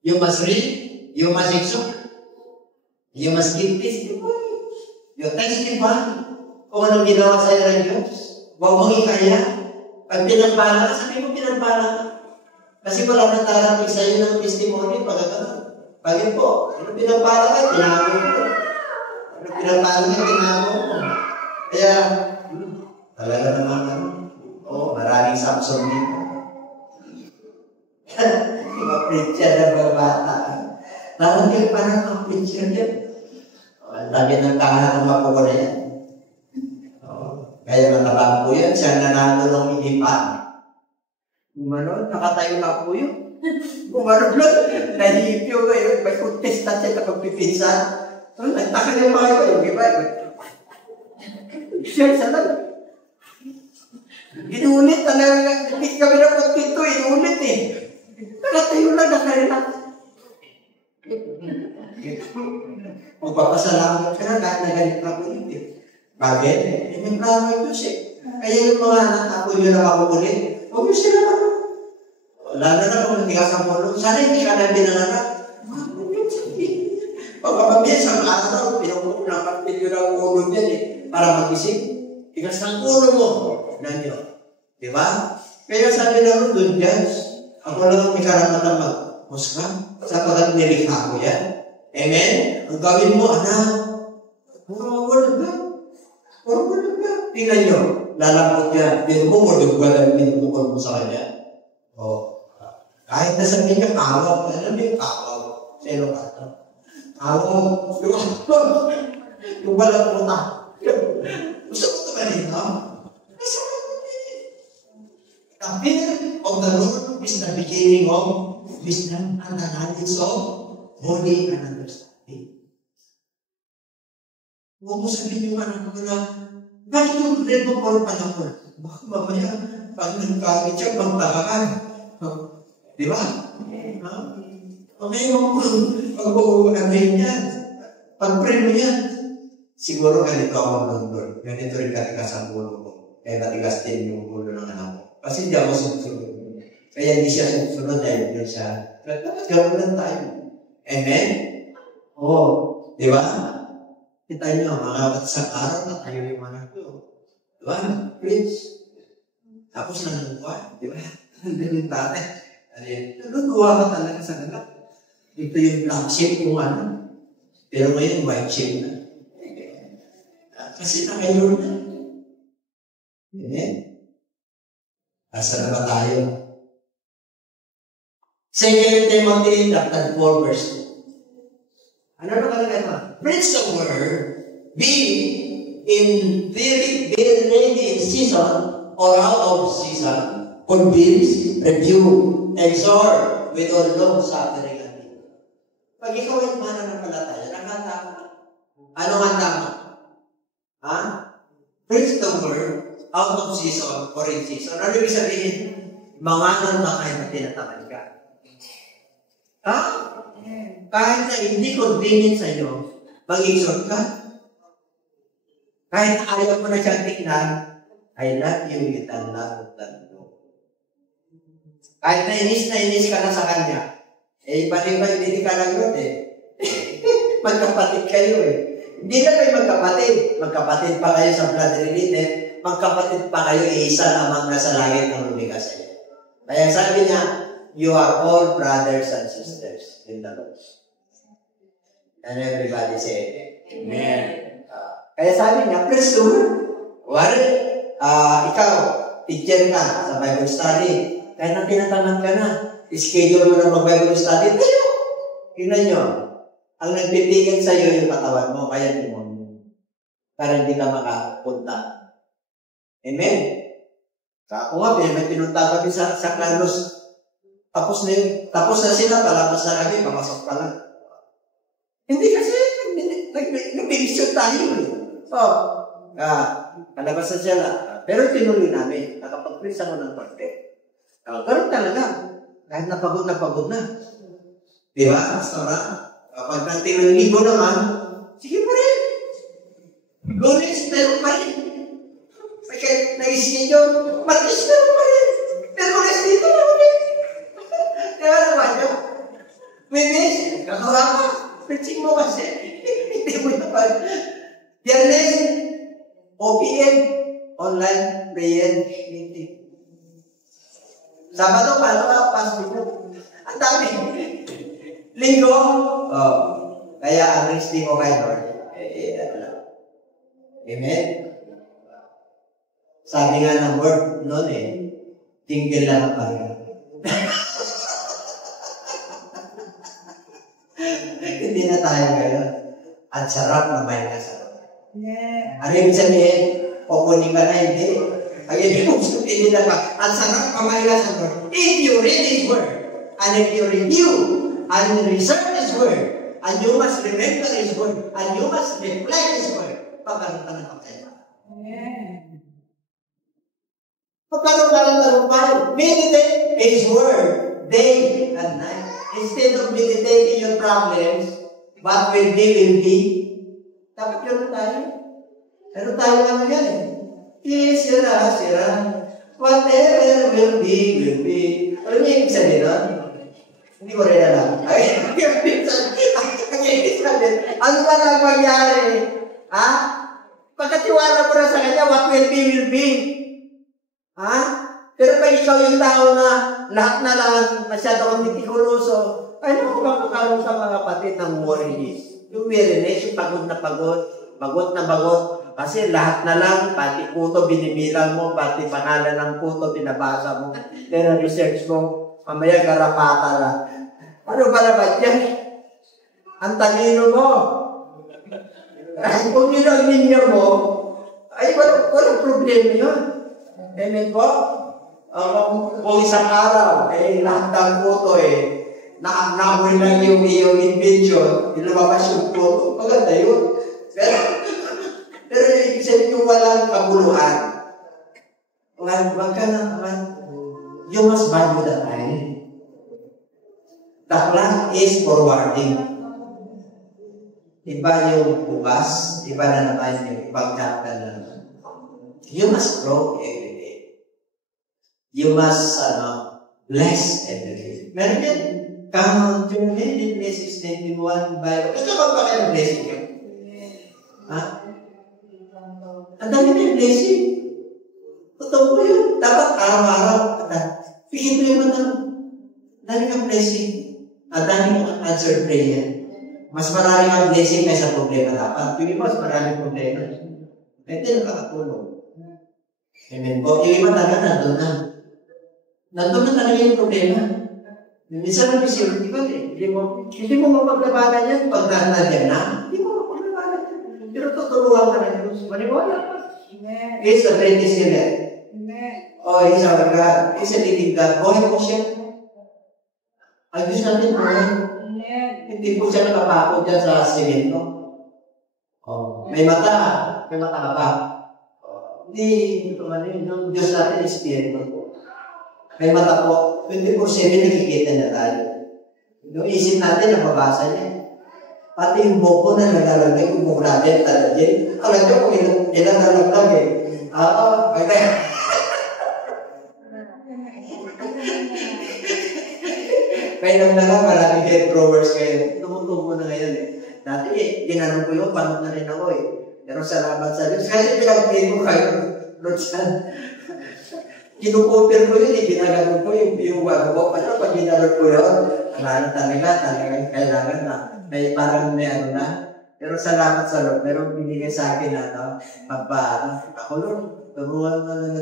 you must read, you must exhort, you must give testimony. You testify kung anong ginawa sa'yo ng Diyos. Huwag mong ikaya. Pag pinagpala ka, sabi mo pinagpala ka. Kasi wala nang darating sa'yo ng testimony pag pagin po, ano pinagpala ka, tinago mo. Ano pinagpala ka, tinago mo. Kaya, talaga naman maraming Samson dito. Mga preacher na mga bata. Parang yung parang mga preacher dyan. Ang dami ng tahanan ng mga puko na yan. Kaya matabang po yan, siya nanalo ng inipan. Nakatayo na po yun. Kumano lang, nahihipyo ngayon, may contestant siya na pagpipinsan. Nagtakal yung mga yung iba. Siya isa lang. Inulit talaga, hindi kami na pagpinto, inulit eh. Nakatayo lang na kayo na. Magpapasalamat ka na kahit na ganit na po yun eh. Bakit? May plano ito siya. Kaya yung mga anak ako yun na makukulit, huwag mo sila na. Lalo na kung hindi ka sa mulo, sana hindi ka na binanganak. Pagkababiyas ang araw, pinukuk ng kapilyo ng ulo niyan eh, para magising. Tigas ng ulo mo. na niyo. Di ba? Kaya sabi naman doon, Judge, ako lang may karapatan mag-husga sapagkat nilikha ko yan. Amen? Ang gawin mo, anak, wala ba? Tingnan nyo, lalambot niya, pinumulog ba na pinumukol mo sa kanya? Kahit nasabihin niya, kawaw, alam mo yung kawaw? Sino ka ito? Kawaw, yung walang puta. Gusto mo ito ba dito? The fear of the Lord is the beginning of wisdom and the knowledge of holy and understanding. Huwag mo sabihin yung anak ko na, bakit yung red mo for panahon? Baka mamaya, pag nagkamit siya, pagtakakan. Di ba? Okay, pag-uulamin yan. Pag-pray mo yan. Siguro ganito ako nandun. Ganito rin katigas ang ulo ko. Kaya katigas din yung ulo ng anak ko. Kasi hindi ako susunod. Kaya hindi siya susunod dahil yun siya. Dapat gawin lang tayo. Amen? Oo. Di ba? Kita nyo, mga sa araw na tayo yung anak ko. Di ba? Please. Tapos nanunguan. Di ba? Hindi yung tate. Nagagawa ka talaga sa anak. Ito yung black shape yung ano. Pero ngayon, white shape na. Kasi nakayon na. Amen? Asa na ba tayo? 2 Timothy chapter 4 verse 2. Ano na talaga ito? Preach the word, be ready in season or out of season, convince, review, exhort with all long suffering and peace. Pag ikaw ay mananampalataya, nakatama. Ano nga tama? Ha? Preach the word, out of season or in season. Ano ibig sabihin? Manganan na kayo na tinatamad ka. Ha? Kahit na hindi convenient sa iyo, mag-exhort ka. Kahit na ayaw mo na siyang tignan, I love you with a love that no. Kahit na inis ka na sa kanya, pati-pati hindi ka lang yun Magkapatid kayo Hindi na kayo magkapatid. Magkapatid pa kayo sa blood related. Magkapatid pa kayo, isa lamang nasa langit ng lumigas sa iyo. Kaya sabi niya, you are all brothers and sisters in the Lord. And everybody say, Amen. Kaya sabi niya, praise the Lord. Ikaw, teacher ka sa Bible study. Kaya nang tinatangan ka na, schedule mo na mag-Bible study, tayo. Tingnan nyo, ang nagpipigil sa iyo yung katawan mo, kaya mo. Para hindi ka makapunta. Amen? Ako nga, may pinunta kami sa Carlos. Tapos na sila, palabas na kami, pamasok pa lang. Hindi kasi, nag-benefit tayo palabas na sila. Pero tinuloy namin, nakapag-praise ako ng parte. Pero talaga, kahit napagod na. Di ba, Pastora? Kapag natin ng libo naman, sige pa rin. Lunes, meron pa rin. Kaya naisip nyo, Martes, meron pa rin. Pero lunes dito na ulit. Kaya naman nyo, Mimis, kakawa ka. Preaching mo kasi. Hindi mo naman. Biyernes, OPM, online prayer meeting. Sabado, pastor mo. Ang dami. Linggo, kaya ang resting ko kay Lord, Amen? Sabi nga ng word noon tinggal lang ang pagkakas. Hindi na tayo ngayon. At sarap na may kasarap. Yeah. Ano yung sabihin? Kukunin ka na, hindi. Ang ibig kong sabihin nila pa, at sarap na may kasarap. If you read His word, and if you review, and research His word, and you must remember His word, and you must reflect His word, pagkaroon ka ng pagkakas. Yeah. Pagkaroon ka ng tarumpay, meditate His word, day and night. Instead of meditating your problems, what will be, dapat yun tayo. Pero tayo naman yan sira. Whatever will be. Alam niyo yung sabihin nun? Hindi ko rin alam. Ano ba lang mangyari? Pagkatiwala mo na sa kanya, what will be. Ha? Pero pag ikaw yung tao na lahat na lang masyado kang mitikuloso, ay naku, makakaroon sa mga kapatid ng worries. Yung weariness, yung pagod na pagod, bagot na bagot, kasi lahat na lang, pati puto binibilang mo, pati pangalan ng puto binabasa mo, pero research mo, mamaya garapata na. Ano ba naman yan? Ang talino mo. Kung yun ang linya mo, ay walang problema yun. Amen po? Kung isang araw, lahat ng puto naamoy lang yung iyong invention, ilumabas yung puto, maganda yun. Pero ibig sabihin yung walang kabuluhan, wag ka naman, you must value the time. The clock is forwarding. Iba yung bukas, iba na naman yung ibang chapter na naman. You must grow every day. You must bless every day. Meron yan, come to me, in blessings 91 Bible. Ito ba kayo ng blessing yun? Ha? Ang dami na yung blessing. Totoo po yun. Dapat araw-araw, pigil mo yung mata mo. Dami kang blessing. Ang dami kang answered prayer. Mas marami kang blessing kaysa problema dapat. Yung iba, mas marami problema. Ito yung nakakatulong. Amen po. Yung iba talaga nandun na. Nandun na talaga yung problema. Minsan ang isip, di ba? Hindi mo mapaglabanan yan. Pag nandiyan na, hindi mo mapaglabanan yan. Pero tutulungan ka na Diyos. Maniwala ka. He's a greatest healer. Oh, he's our God. He's a living God. Buhay po siya. Ang Diyos natin buhay. Hindi po siya nakapakot dyan sa simento. Oh, may mata ka ba? Hindi ito man yun. Yung Diyos natin is spiritual po. May mata po. 24/7 nakikita na tayo. Yung isip natin, nababasa niya. Pati yung buko na nalalagay, yung buko natin, talagin. Alam niyo kung ilan nalaglag kaya. Kaya lang maraming head growers kayo. Tumutubo na ngayon Dati ginanong ko yung panot na rin ako Pero salamat sa Diyos. Kasi pinag-pay ko kayo, Lord San. Kinukupir ko yun, ginaganon ko yung wag ko. Pero pag ginanong ko yun, talagang kailangan na. May parang may na. Pero salamat sa Lord. Pero binigay sa akin na, ako Lord, turuan mo na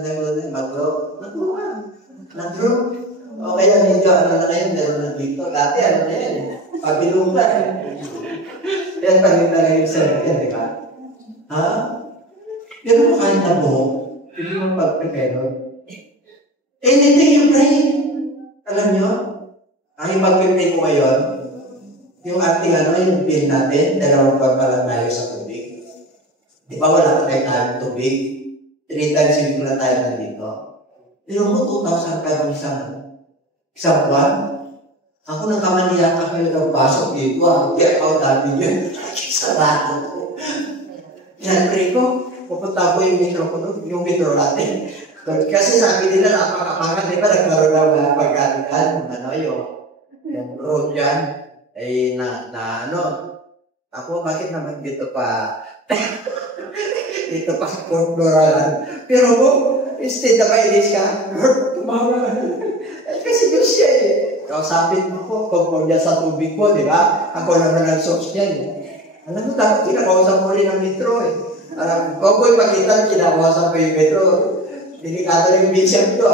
mag-grow. Nag-grow. O kaya medyo na ngayon, meron na dito. Dati na yan, pabilungan. Yan pagkita na yung sarili, di ba? Ha? Pero kahit na po, hindi mo pag-prepare. Anything you pray. Alam nyo, ang ipag-prepare ko ngayon, yung ating yung pin natin, 2 pag pa lang tayo sa tubig. Di ba wala tayong tubig? 3 times yung na tayo nandito. Pero mo 2,000 ka isang buwan. Ako nang kamaniya ka kayo ng pasok dito. Kaya ako dami yun. Sarado ko. Yan, pray ko. Pupunta ko yung metro natin. Kasi sabi nila, napakapangat, di ba? Nagkaroon ng mga pagkatikan. Yung road yan. Ako, bakit naman dito pa? Dito pa sa Port-Noralan. Pero instead na kainis ka, tumawa. Kasi Diyos siya Kausapin mo po, kung yan sa tubig mo, di ba? Ako naman ang source niyan. Alam mo, dapat kinakausap mo rin ang metro kung ko'y pakitan, kinakausap ko yung metro. Delikado rin yung vision ko.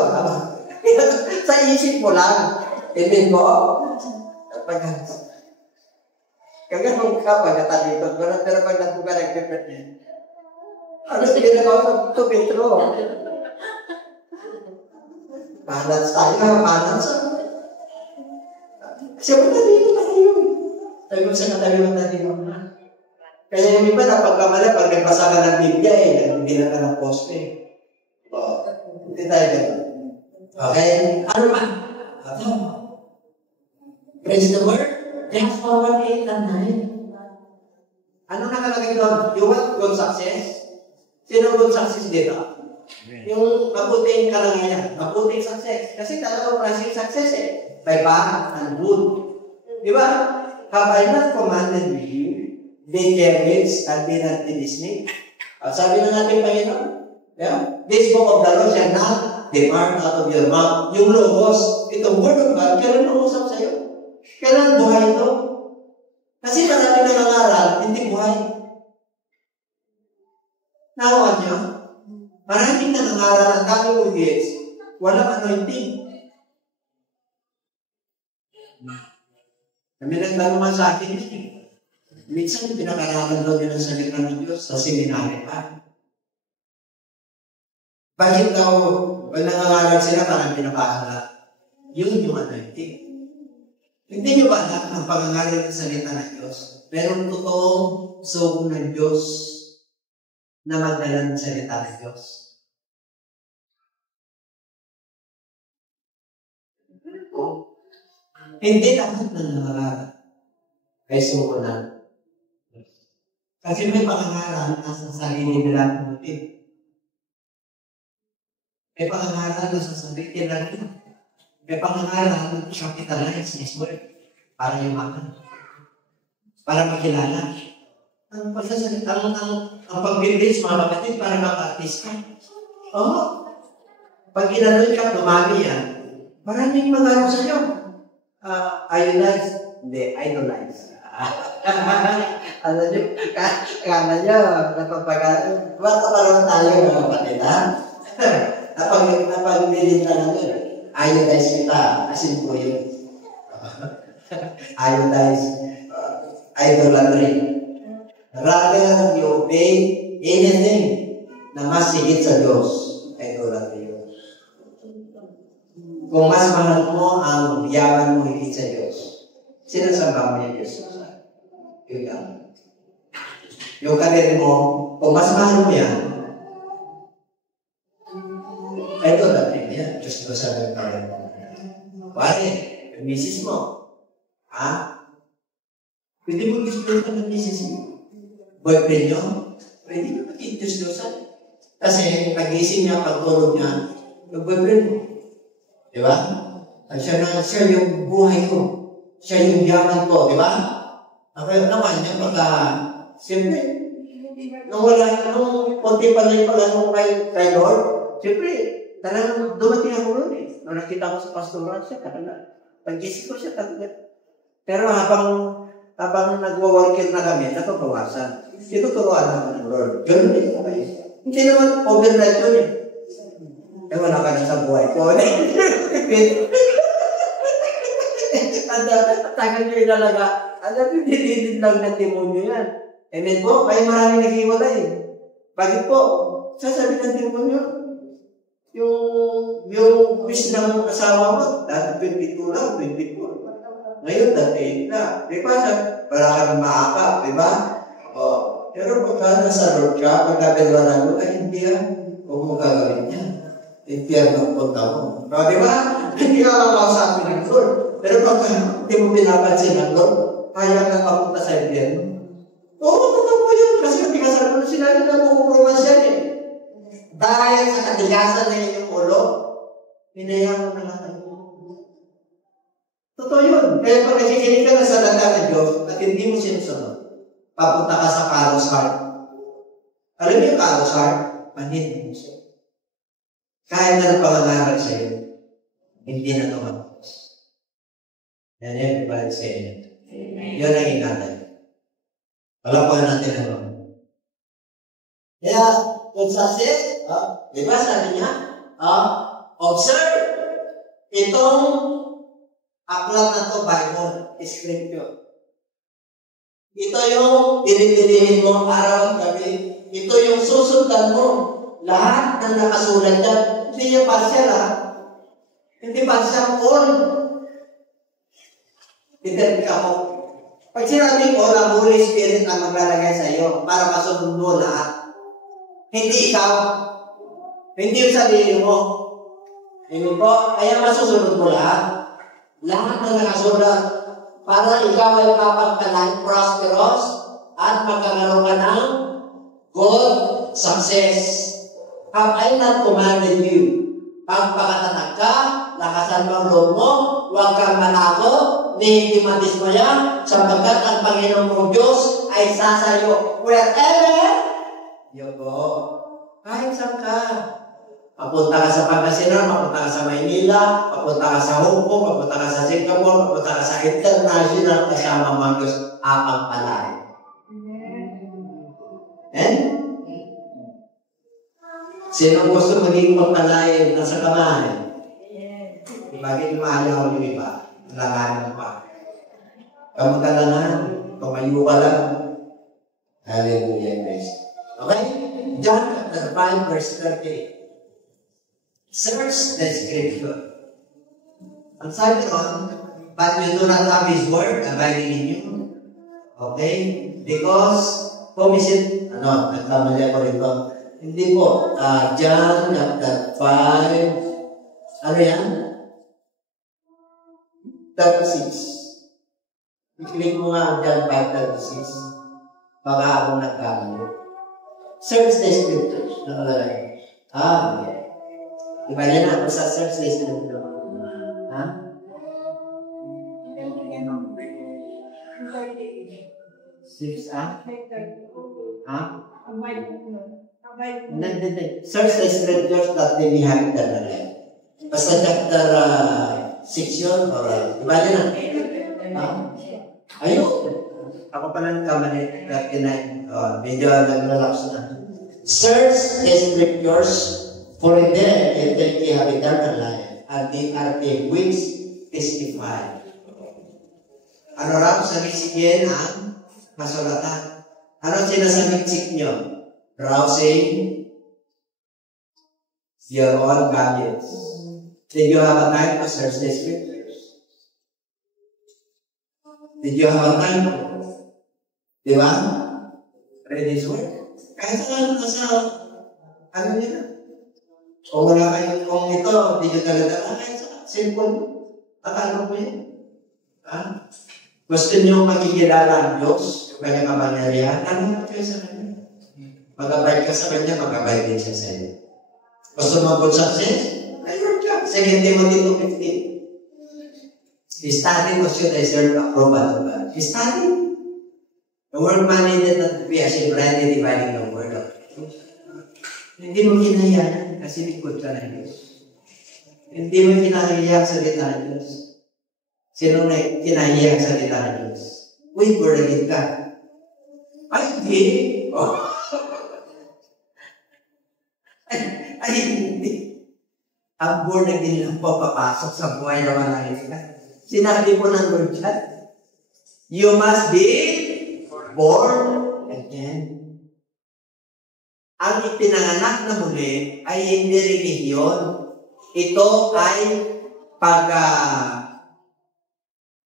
Sa isip mo lang. Amen mo? Kagano'n ka, pagkatalikod mo lang, pero pag nabuka nag-pepet niya. Ano sa kinakausap ito, metro? Balance tayo, balance. Kasi mataligo tayo. Tayo sa kataliwan natin. Kaya yung iba napagkamala, pag nagbasa ka ng Biblia, hindi na ka ng poste. Hindi tayo gano'n. Okay? Ano ba? Praise the Lord. Joshua 1:8 and 9. Ano nakalagay doon? You want good success? Sino good success dito? Yung mabuting kalangayan, mabuting success. Kasi dalawang klaseng success by bad and good. Di ba? Have I not commanded you? Be careless and be not listening. Sabi ng ating Panginoon, this book of the law shall not depart out of your mouth. Yung logos, itong word of God, kailan nangusap sa'yo? Kailan buhay ito? Kasi marami nangangaral, hindi buhay. Nakuha niyo? Maraming nangangaral ang daming audience, walang anointing. Kami nagtanungan sa akin, minsan pinakaralan daw nila sa salita ng Diyos sa seminary pa. Bakit daw, pag nangangaral sila, parang pinapakala? Yun yung anointing. Hindi nyo ba alam ang pangangaral ng salita ng Diyos? Merong totoong sugo ng Diyos na magdala ng salita ng Diyos. Hindi lahat ng nangangaral ay sugo na. Kasi may pangangaral na sa sarili nila ng motive. May pangangaral na sa sarili nila. May pangangaral na capitalize his word para yumaman. Para makilala. Ang pag-bilis, mga kapatid, para maka-artist ka. Oo. Pag inanood ka, dumami yan. Maraming mag-aaral sa iyo. Idolize. Hindi, idolize. Ano nyo, kala nyo, napapag-aaral. Bata parang tayo, mga kapatid, ha? Napag-bilis na lang yun. Idolize kita. Asin po yun. Idolize. Idolatry. Rather you obey anything na mas higit sa Diyos. Idolatry yun. Kung mas mahal mo ang yaman mo higit sa Diyos, sinasamba mo yung Diyos. Yun lang. Yung karir mo, kung mas mahal mo yan, idolatry yan. Diyos ko sabi ng karir mo. Pare, yung misis mo, ha? Pwede mo display ka ng misis mo. Boyfriend nyo, pwede mo mag-Diyos-Diyosan. Kasi pag-ising niya, pag-tulog niya, yung boyfriend mo. Di ba? At siya yung buhay ko. Siya yung yaman ko, di ba? Kaya naman niya pagka, siyempre, nung konti pa lang pala nung kay Lord, siyempre, talagang dumating ako ron eh. Nung nakita ko sa pastoral siya, talaga, pag-ising ko siya talaga. Pero habang nagwa-worker na kami, napapawasan. Tinuturuan naman ng Lord. Ganun din kami. Hindi naman overnight yun eh. Eh, wala ka na sa buhay ko. Tagal nyo yung talaga. Alam nyo, dinidin lang ng demonyo yan. Amen po? Kaya maraming nag-iwalay. Bakit po? Sasabi ng demonyo, yung wish ng asawa mo, dati 22 lang, 24. Ngayon, dati na. Di ba? Para kang maaka, di ba? O, pero pagka nasa road ka, pagkabelwanan mo, ay hindi yan. Huwag mo gagawin yan. Impiyerno ang punta mo. O, di ba? Hindi ka makakasabi ng Lord. Pero pagka hindi mo pinapansin ng Lord, kaya kang mapunta sa impiyerno. Oo, totoo po yun. Kasi kapigasan mo sinabi na kukuproban siya eh. Dahil sa katigasan na inyong ulo, pinayang mo na lang. Totoo yun. Kaya pag nakikinig ka na sa salita ng Diyos at hindi mo sinusunod, papunta ka sa Carlos Heart. Alam mo yung Carlos Heart? Manhin mo siya. Kahit na pangangaral sa iyo, hindi na tumapos. Yan yung everybody say it. Yun ang ingatan. Wala pa natin ano. Kaya, kung sasit, di ba sabi niya, observe itong aklat na to, Bible, Scripture. Ito yung dinidilihin mo araw at gabi. Ito yung susundan mo. Lahat ng nakasulat dyan. Hindi yung partial, ha? Hindi partial, all. Determine ako. Pag sinabi ko, ang Holy Spirit ang maglalagay sa iyo para masunod mo lahat. Hindi ikaw. Hindi yung sarili mo. Hindi po. Kaya masusunod mo lahat. Lahat ng nakasulat para ikaw ay papagkalang prosperous at magkakaroon ka ng good success. Have I not commanded you? Pagpakatatag ka, lakasan mo ang loob mo, huwag kang malako, ni Timatismaya, sapagkat ang Panginoon mong Diyos ay sasayo wherever you go. Kahit saan ka. Papunta ka sa Pangasinan, papunta ka sa Maynila, papunta ka sa Hong Kong, papunta ka sa Singapore, papunta ka sa international kasama mga Diyos, apang palay. Sino gusto maging pagpalain nasa kamay? Bakit maayaw yung iba? Langanan pa. Kamagalangan, tumayo ka lang. Hallelujah, guys. Okay? John chapter 5, verse 38. Search the scripture. Ang sabi doon, but you do not have His word abiding in you. Okay? Because, pumisit, nagkamali ako rito. Hindi po, John chapter 5, ano yan? 36. I-click mo nga ang John 5:36. Baka akong nagkamali. Search the scriptures. Okay. Diba yan ako sa search the scriptures? Ha? Six, ha? Search the scriptures that they have eternal life. Basta chapter 6 yun, or diba yan na? Ayun. Ako pala nagkamali, 39. Medyo nag-relax na. Search the scriptures, for in them they have eternal life, and they are the which testify. Ano raw sabihin ang kasulatan? Ano sinasabitsik nyo? Browsing your own gadgets. Did you have a time to search the scriptures? Did you have a time to? Di ba? Read His word. Kahit saan ka sa, ano nila? O wala kayo kung ito, di nyo talaga, kahit sa simple, akala mo yun. Ha? Gusto nyo makikilala ang Diyos, yung kanyang kapangyarihan, ano kayo sa Kanya? Mag-abide ka sa Kanya, mag-abide din siya sa iyo. Gusto mo good success? Ayun ka. 2 Timothy 2:15. Study was your desert approval of God. Study. The workman needed not to be ashamed, rightly dividing the word of truth. Hindi mo kinahiyaan kasi likod ka ng Diyos. Hindi mo kinahiyaan sa salita ng Diyos. Sino na kinahiyaan sa salita ng Diyos? Uy, born ka. Ay, hindi. Oh. Ay, hindi. Ang born again lang po papasok sa buhay na malalim ka. Sinabi po ng Lord dyan, you must be born again. Ang ipinanganak na muli ay hindi relihiyon. Ito ay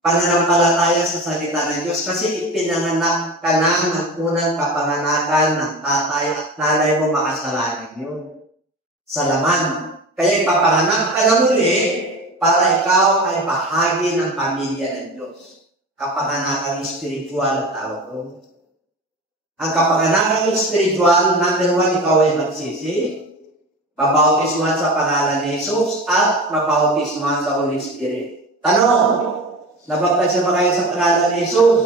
pananampalataya sa salita ng Diyos kasi ipinanganak ka na ng unang kapanganakan ng tatay at nanay mo makasalanan yun. Sa laman. Kaya ipapanganak ka na muli para ikaw ay bahagi ng pamilya ng Diyos. Kapanganakan spiritual at tawag ko. Ang kapanganakan spiritual, number 1, ikaw ay magsisi, mabautismuhan sa pangalan ni Jesus, at mabautismuhan sa Holy Spirit. Tanong, nabaptize na ba kayo sa pangalan ni Jesus?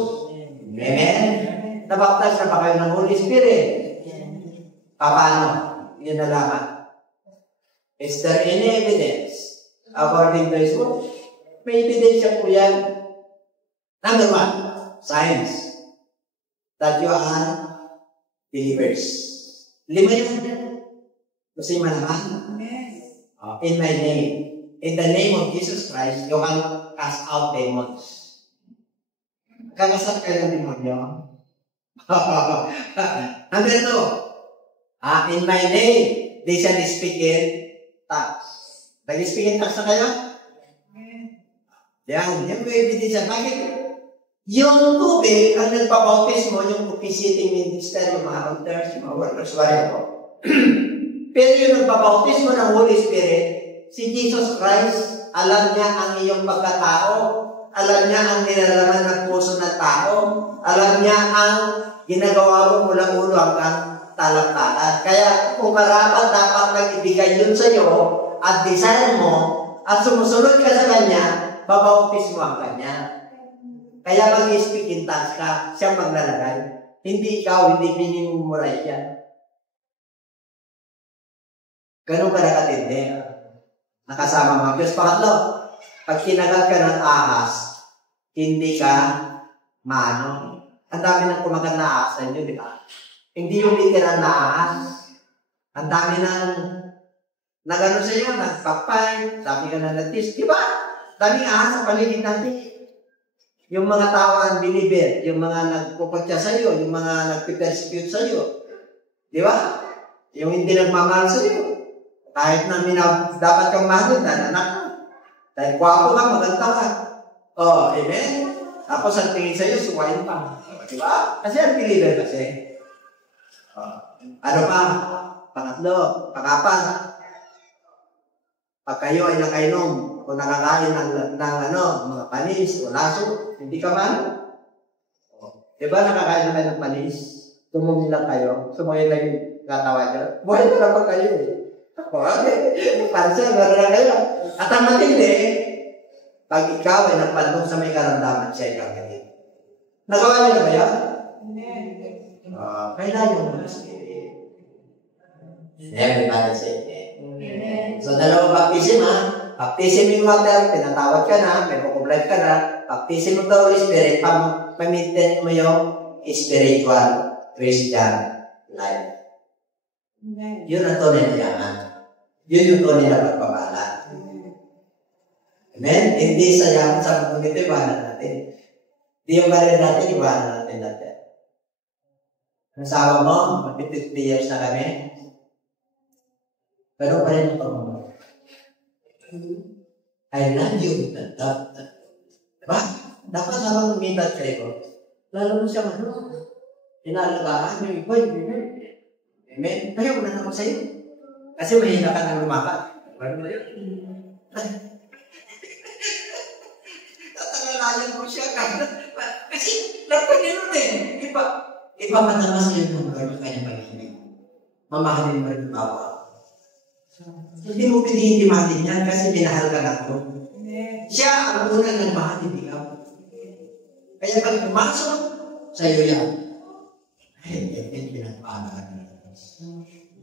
Amen? Nabaptize na ba kayo ng Holy Spirit? Paano? Yun na lamang. Is there any evidence according to His word? May evidence po yan. Number 1, science. That you are believers. 5 yun. Kasi malaman. In my name. In the name of Jesus Christ, you can cast out demons. Kakasat kayo ng demonyo? Number 2, in my name, they shall speak in tongues. Nag-speak in tongues na kayo? Yan. Yan may evidence. Bakit? Yung tubig, ang nagpabautismo, yung visiting minister, yung mga altars, yung mga workers, wala po. Pero yung nagpabautismo ng Holy Spirit, si Jesus Christ, alam niya ang iyong pagkatao, alam niya ang nilalaman ng puso ng tao, alam niya ang ginagawa mo mula ulo hanggang talaktakan. Kaya kung karapat dapat nag-ibigay yun sa iyo, at desire mo, at sumusunod ka sa Kanya, babautismo ang Kanya. Kaya mag-speak in tongues ka, siya maglalagay. Hindi ikaw, hindi minimum mo right yan. Ganun ka nakatindi. Nakasama mga Diyos. Pangatlo, pag kinagat ka ng ahas, hindi ka maano. Ang dami ng kumagat na ahas sa inyo, di ba? Hindi yung literal na ahas. Ang dami ng nagano sa iyo, nagpapay, dami ka na natis, di ba? Daming ahas sa paligid natin. Yung mga tao ang binibir, yung mga nagpupatya sa iyo, yung mga nagpipersecute sa iyo. Di ba? Yung hindi nagmamahal sa iyo. Kahit na dapat kang mahal, anak ka. Dahil kwapo ka, maganda ka. Oh, amen? Tapos ang tingin sa iyo, suwain pa. Di ba? Kasi ang believer kasi. Ano pa? Pangatlo, pangapat. Pag kayo ay nakainom, kung nakakain ng mga panis o laso, hindi ka man. Diba nakakain na kayo ng panis? Tumungin lang kayo. Sumungin lang yung katawa nyo. Buhay na lang pa kayo eh. Pansa, gano'n na kayo. At ang matindi, pag ikaw ay nagpandong sa may karamdaman, siya ikaw ganyan. Nagawa niyo na ba yan? Kailan yung Holy Spirit? Everybody say amen. So, dalawang baptism ha. Baptism yung water, pinatawad ka na, may book of life ka na. Baptism of the Holy Spirit, pamitin mo yung spiritual Christian life. Yun ang tunay na yaman. Yun yung tunay na pagpapala. Amen? Hindi sa yaman sa mundo nito, iwanan natin. Hindi yung galing natin, iwanan natin natin. Ang asawa mo, mag-50 years na kami. Pero pa rin ang pagmamahal. I love you. Diba? Dapat habang lumipat kayo, lalo mo siya inalagaan yung iba. Amen? Kaya wala naman sa'yo. Kasi mahina ka ng lumapat. Ano ba yun? Tatalalayan mo siya. Kasi dapat yun eh. Ipapanamas yun ng Lord yung kanyang pag-ibig. Mamahalin mo rin bawa. Hindi mo pinihintimatin yan kasi minahal ka na ito. Siya ang unang nagmahal, hindi ka. Kaya pag pumasok, sa'yo yan. Ay, yan pinagpala ka na.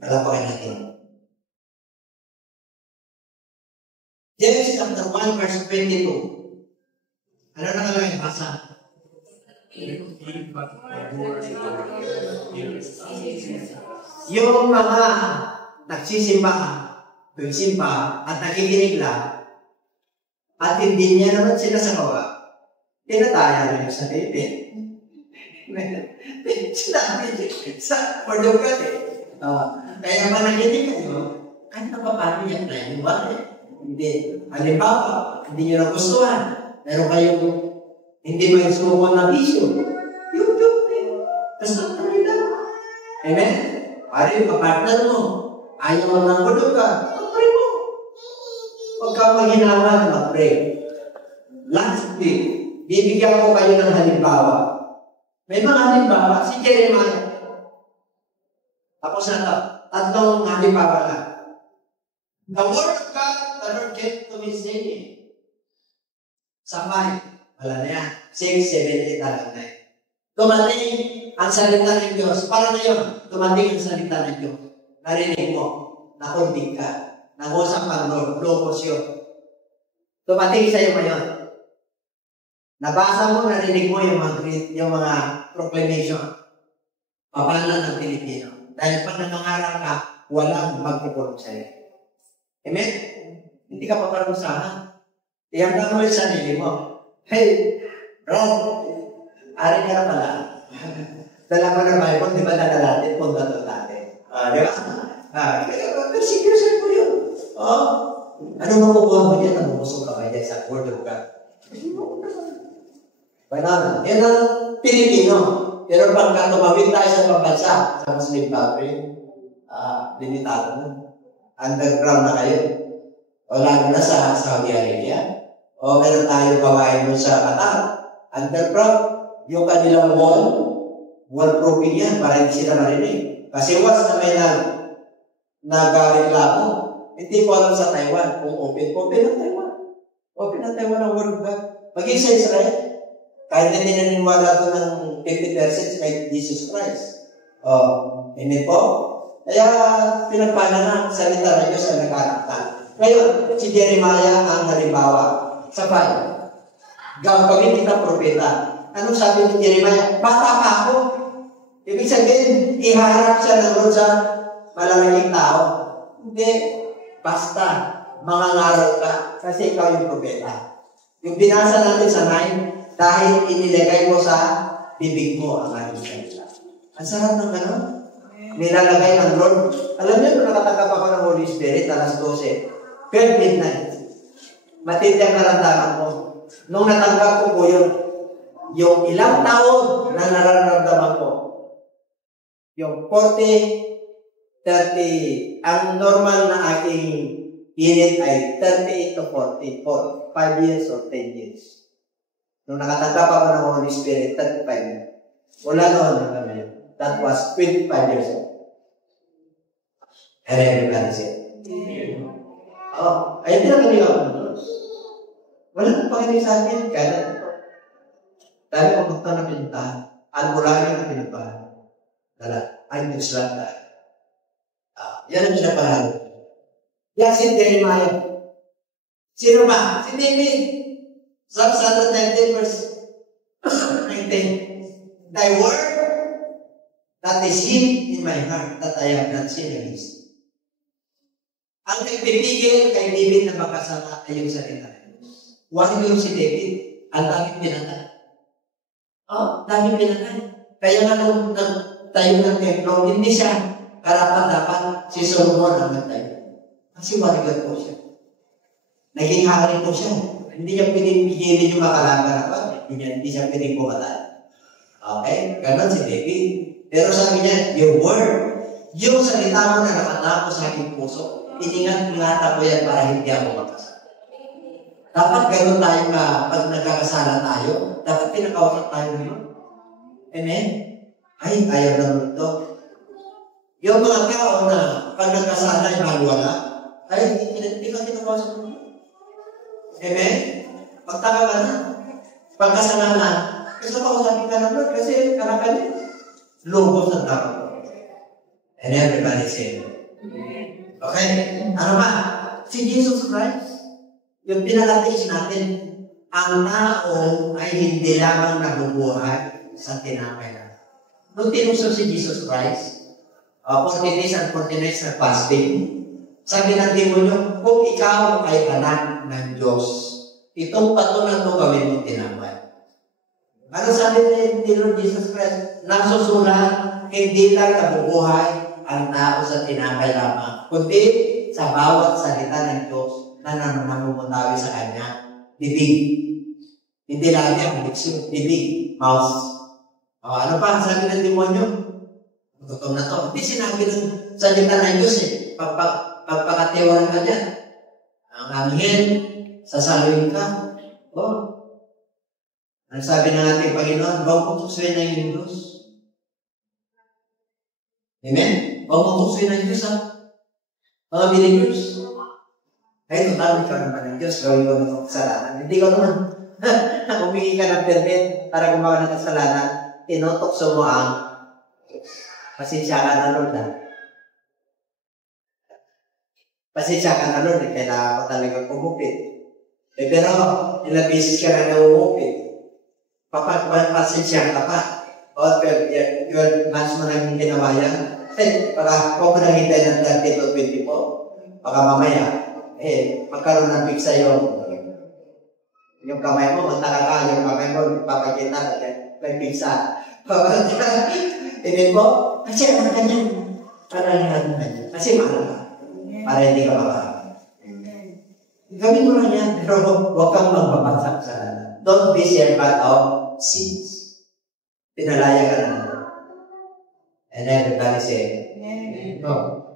Palapakin natin. Genesis chapter 1 verse 22. Ano na kalagay basa? Yung mga nagsisimba, tuwing simba, at nakikinig lang, at hindi niya naman sila sa kawa, tinataya na yung sa tipin. Sinabi sa Portugal eh. Kaya pa nakikinig kayo, kahit na paano yan na yung bakit? Hindi. Halimbawa, hindi nyo nagustuhan. Meron kayong hindi mo yung sumuko ng issue. YouTube eh. Basta pray lang. Amen? Pare yung kapartner mo. Ayaw mo ng kulog ka. Mag-pray mo. Huwag ka maghinawan, mag-pray. Last week, bibigyan ko kayo ng halimbawa. May mga halimbawa. Si Jeremiah. Tapos na ito. Tatlong halimbawa lang. The word of God, the Lord gave to me saying, sa 5, wala na yan. 6, 7, 8, alam na yan. Tumating ang salita ng Diyos. Para na yun, tumating ang salita ng Diyos. Narinig mo, nakundig ka, nangusap ang Lord, logos yun. Tumating sa iyo ngayon. Nabasa mo, narinig mo yung mga proclamation. Papalan ng Pilipino. Dahil pag nangangaral ka, walang magpupulong sa iyo. Amen? Hindi ka paparusahan. Ihanda mo yung sarili mo. Hey, bro, ari ka na pala. Dala mo ng Bible, di ba nadalatin? Punta to natin. Di ba? Persecution mo yun. Ano makukuha mo dyan? Nabumusong ka kaya sa word of God. Yan ang Pilipino. Pero pagka tumawid tayo sa pambansa, sa Muslim country, limitado na. Underground na kayo. O lalo na sa Saudi Arabia. O meron tayo gawain mo sa Qatar. Underground. Yung kanilang wall-proofing yan para hindi sila marinig. Kasi once na may nag-reklamo, hindi ko alam sa Taiwan kung open ang Taiwan. Open ang Taiwan ang word of God. Maging sa Israel, kahit hindi naniniwala doon ng 50% kay Jesus Christ. Amen po? Kaya pinagpala na salita ng Diyos ang nagkarakta. Ngayon, si Jeremiah ang halimbawa. Sabay, gagawin kita propeta. Anong sabi ni Jeremiah? Bata pa ako. Ibig sabihin, iharap siya ng Lord sa malalaking tao. Hindi, basta, mangangaral ka kasi ikaw yung propeta. Yung binasa natin sa 9, dahil inilagay mo sa bibig mo ang aking salita. Ang sarap ng gano'n. Nilalagay ng Lord. Alam niyo, nung nakatanggap ako ng Holy Spirit, alas 12, 12 midnight. Matindi ang naramdaman ko. Nung natanggap ko po yun, yung ilang taon na nararamdaman ko, yung 40, 30, ang normal na aking unit ay 38 to 40, 5 years or 10 years. Nung nakatanggap ako ng Holy Spirit, 35. Wala noon hanggang ngayon. That was 25 years old. And everybody said, oh, ayun din ang kanilang ako. Wala nang pakinig sa akin, kaya dahil pumunta na pinuntahan, almulagin na pinuntahan. Ay, nagsulat na. Yan ang pinapahan. Yan si Jeremiah. Sino ba? Si David. Psalm 119 verse 19. Thy word that is hid in my heart that I have not seen against. Ang nagpipigil kay David na makasama ay yung salita ng Diyos. Huwag yung si David, ang daming pinatay. Daming pinatay. Kaya nga nung tayo ng templo, hindi siya karapat-dapat si Solomon ang nagtayo. Kasi warrior po siya. Naging hari po siya. Hindi niya pinipigilin yung makalaban. Hindi siya pinipumatan. Okay? Ganon si David. Pero sabi niya, your word, yung salita mo na nakatapo sa aking puso, iningat-ingata ko yan para hindi ako magkasala. Dapat ganon tayo na pag nagkakasala tayo, dapat pinakausap tayo naman. Amen? Ay, ayaw naman ito. Yung mga tao na pag nagkasala ay malwala, ay, hindi ka kinakausap mo. Amen? Pagtaka ka na. Pagkasalanan, gusto pa usapin ka na Lord kasi karakalit. Logos ang tao. And everybody say, okay? Ano ba? Si Jesus Christ, yung pinalatis natin, ang tao ay hindi lamang nabubuhay sa tinapay na. Nung tinusok si Jesus Christ, 40 days and 40 nights na fasting, sabi ng demonyo, kung ikaw ay anak ng Diyos, itong pato na ito gawin mong tinapay. Ano sabi ni Lord Jesus Christ? Nasusulat, hindi lang nabubuhay ang tao sa tinapay lamang, kundi sa bawat salita ng Diyos na namumutawi sa Kanya. Bibig. Hindi lang yan, bibig, mouth. Ano pa sabi ng demonyo? Totoo na to. Hindi sinabi ng salita ng Diyos eh. Pagpakatiwala ka dyan. Ang anghel, sasaluhin ka. Ang sabi ng ating Panginoon, huwag mong tuksoin na yung Diyos. Amen? Huwag mong tuksoin na yung Diyos, ha? Mga believers. Ay, totally ka naman ng Diyos. Gawin ko ng kasalanan. Hindi ko naman. Humingi ka ng permit para gumawa ng kasalanan. Tinutokso mo ang pasensya ka na Lord, ha? Pasensya ka na Lord, kailangan ko talaga kumupit. Pero, ilang beses ka na naumupit. Pasensya ka pa. O, yun, mas mo nang ginawa yan. Para kung mo nakita ng 30 to 24, baka mamaya, magkaroon ng pigsa yung kamay mo, magtaka ka, yung kamay mo, papakita, may pigsa. Hindi po, kasi ano ka niyan? Karanihan ka niyan. Kasi mahal ka. Para hindi ka makakapag. Gawin mo lang yan, pero huwag kang magpapagsak sa lahat. Don't be servant of sins. Pinalaya ka na. And everybody say, no.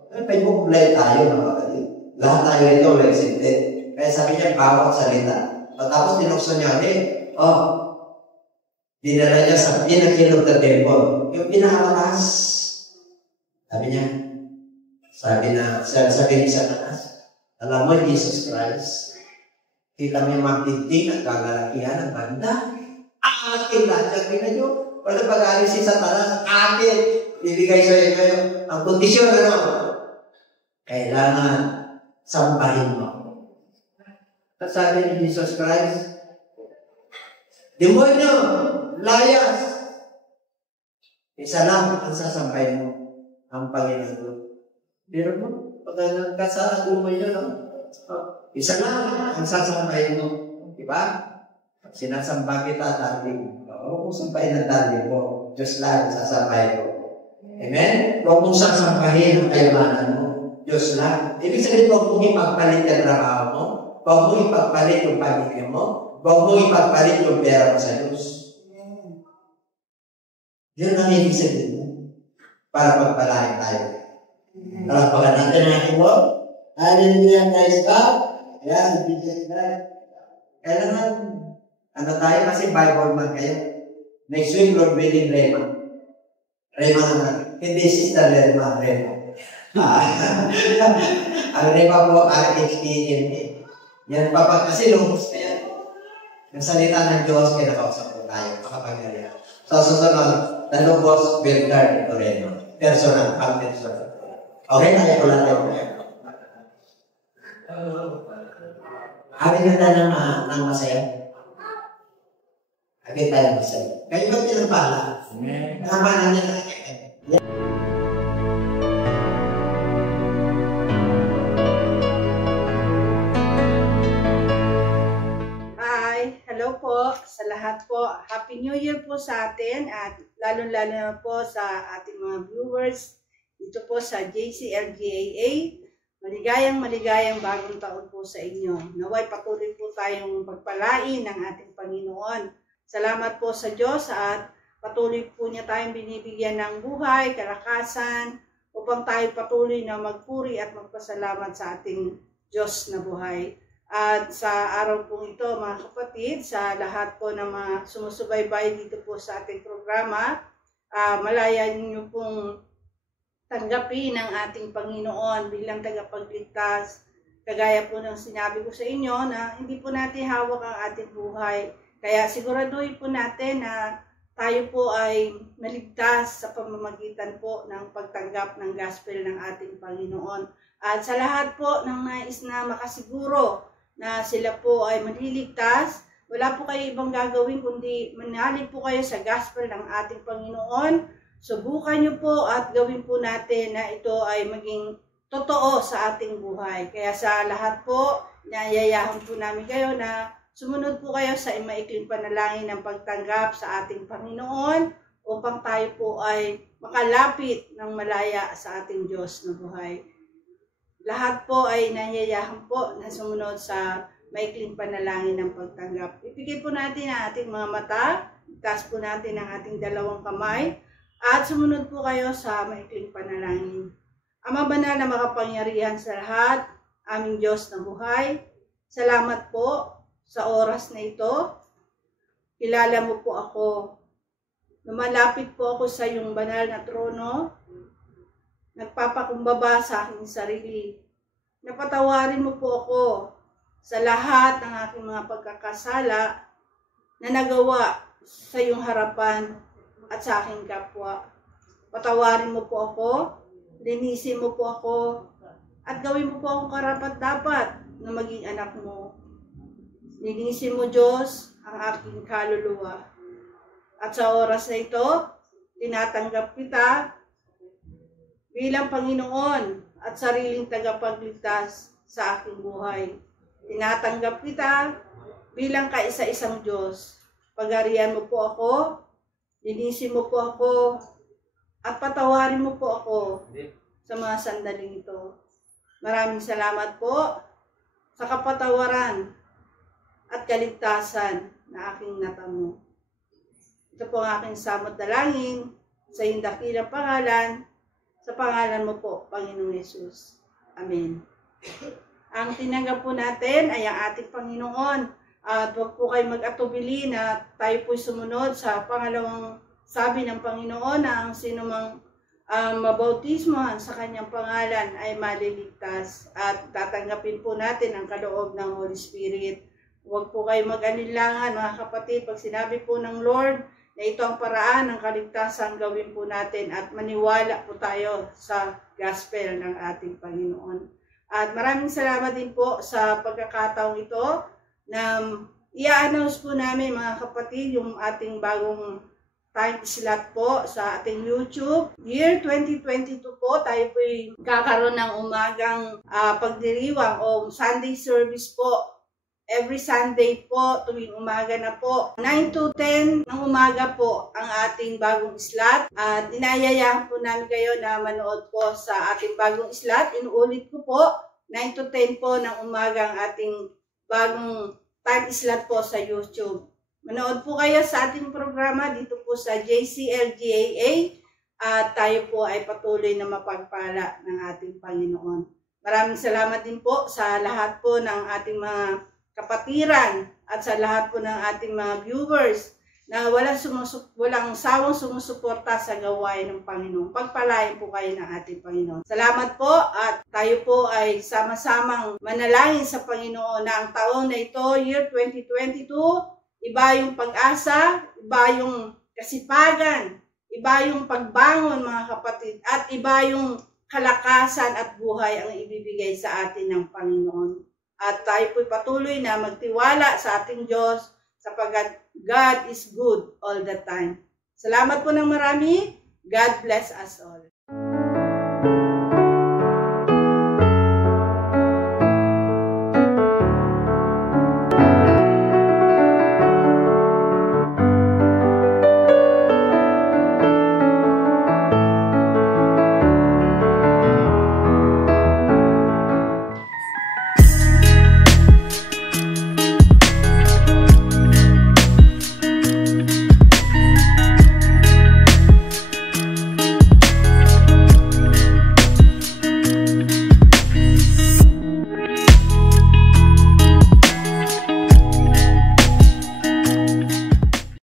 Pwede mo kulay tayo, mga kapatid. Lahat tayo ito, accepted. Kaya sabi niya, bawat salita. Tapos tinukso niya ulit, dinala niya sa pinakilog na temple. Yung pinakamataas. Sabi niya, sabi ni Satanas, alam mo, Jesus Christ, kita mo yung magtinting at gagalakihan ng banda. Akin lahat. Sabi na nyo, wala pag-alis si Satanas, akin. Ibigay sa inyo yung Ang kondisyon ano? Kailangan sambahin mo. At sabi ni Jesus Christ, demonyo, layas, isa lang ang sasampahin mo, ang Panginoon. Pero mo, pag nagkasaan mo yun, isa lang ang sasampahin mo. Diba? Pag sinasamba kita, darling, huwag mong sampahin ang darling mo. Diyos lang ang sasampahin mo. Amen? Huwag mong sasampahin ang kayamanan mo. Diyos lang. Ibig sabihin, huwag mong ipagpalit ang trabaho mo. Huwag mong ipagpalit yung pamilya mo. Huwag mong ipagpalit yung pera mo sa Diyos. Yun ang ibig sabihin mo. Para pagpalain tayo. Palakpakan natin ang aking mo. Hallelujah, guys, God. Ayan, Jesus Christ. Kailangan, ano tayo kasi Bible man kayo. Next week, Lord willing, Rema. Rema naman. Hindi Sister Rema, Rema. Ang Rema po, RHTM. Yan pa pa kasi lumos na yan. Yung salita ng Diyos, kinakausap po tayo. Makapagalihan. So, susunod, Talubos, Bernard, Toreno. Personal, ang personal. Okay, tayo ko lang tayo. Habit na ng masaya. Habit tayo masaya. Kaya ba't pinapala? Napala niya na. Hello po sa lahat po. Happy New Year po sa atin at lalo-lalo na po sa ating mga viewers dito po sa JCLGAA. Maligayang bagong taon po sa inyo. Naway patuloy po tayong pagpalain ng ating Panginoon. Salamat po sa Diyos at patuloy po niya tayong binibigyan ng buhay, kalakasan upang tayo patuloy na magpuri at magpasalamat sa ating Diyos na buhay. At sa araw pong ito, mga kapatid, sa lahat po ng mga sumusubaybay dito po sa ating programa, malaya niyo pong tanggapin ang ating Panginoon bilang tagapagligtas. Kagaya po ng sinabi ko sa inyo na hindi po natin hawak ang ating buhay. Kaya siguraduhin po natin na tayo po ay naligtas sa pamamagitan po ng pagtanggap ng gospel ng ating Panginoon. At sa lahat po ng nais na makasiguro na sila po ay maliligtas, wala po kayo ibang gagawin kundi manalig po kayo sa gospel ng ating Panginoon. Subukan nyo po at gawin po natin na ito ay maging totoo sa ating buhay. Kaya sa lahat po, nayayahan po namin kayo na sumunod po kayo sa maikling panalangin ng pagtanggap sa ating Panginoon upang tayo po ay makalapit ng malaya sa ating Diyos na buhay. Lahat po ay nanyayahan po na sumunod sa maikling panalangin ng pagtanggap. Ipigil po natin ang ating mga mata, itaas po natin ang ating dalawang kamay, at sumunod po kayo sa maikling panalangin. Ama banal na makapangyarihan sa lahat, aming Diyos na buhay, salamat po sa oras na ito. Kilala mo po ako. Lumalapit po ako sa iyong banal na trono. Nagpapakumbaba sa aking sarili. Napatawarin mo po ako sa lahat ng aking mga pagkakasala na nagawa sa iyong harapan at sa aking kapwa. Patawarin mo po ako, linisin mo po ako, at gawin mo po akong karapat-dapat na maging anak mo. Linisin mo, Diyos, ang aking kaluluwa. At sa oras na ito, tinatanggap kita bilang Panginoon at sariling tagapagligtas sa aking buhay. Tinatanggap kita bilang kaisa-isang Diyos. Pagarian mo po ako, linisin mo po ako, at patawarin mo po ako sa mga sandaling ito. Maraming salamat po sa kapatawaran at kaligtasan na aking natamo. Ito po ang aking samot dalangin sa iyong dakilang pangalan, sa pangalan mo po, Panginoong Yesus. Amen. Ang tinanggap po natin ay ang ating Panginoon. At huwag po kayo mag-atubili na tayo po'y sumunod sa pangalawang sabi ng Panginoon na ang sinumang mabautismohan sa kanyang pangalan ay maliligtas. At tatanggapin po natin ang kaloob ng Holy Spirit. Huwag po kayo mag-anilangan, mga kapatid. Pag sinabi po ng Lord, na ito ang paraan ng kaligtasan gawin po natin at maniwala po tayo sa gospel ng ating Panginoon. At maraming salamat din po sa pagkakataong ito na i-announce po namin mga kapatid yung ating bagong time slot po sa ating YouTube. Year 2022 po, tayo po kakaroon ng umagang pagdiriwang o Sunday service po. Every Sunday po, tuwing umaga na po. 9 to 10 ng umaga po ang ating bagong slot. At inayayahan po namin kayo na manood po sa ating bagong slot. Inuulit ko po, 9 to 10 po ng umaga ang ating bagong time slot po sa YouTube. Manood po kayo sa ating programa dito po sa JCLGAA at tayo po ay patuloy na mapagpala ng ating Panginoon. Maraming salamat din po sa lahat po ng ating mga kapatiran at sa lahat po ng ating mga viewers na walang sawang sumusuporta sa gawain ng Panginoon. Pagpalain po kayo ng ating Panginoon. Salamat po at tayo po ay sama-samang manalangin sa Panginoon na ang taon na ito, year 2022, iba yung pag-asa, iba yung kasipagan, iba yung pagbangon mga kapatid, at iba yung kalakasan at buhay ang ibibigay sa atin ng Panginoon. At tayo po'y patuloy na magtiwala sa ating Diyos sapagkat God is good all the time. Salamat po ng marami. God bless us all.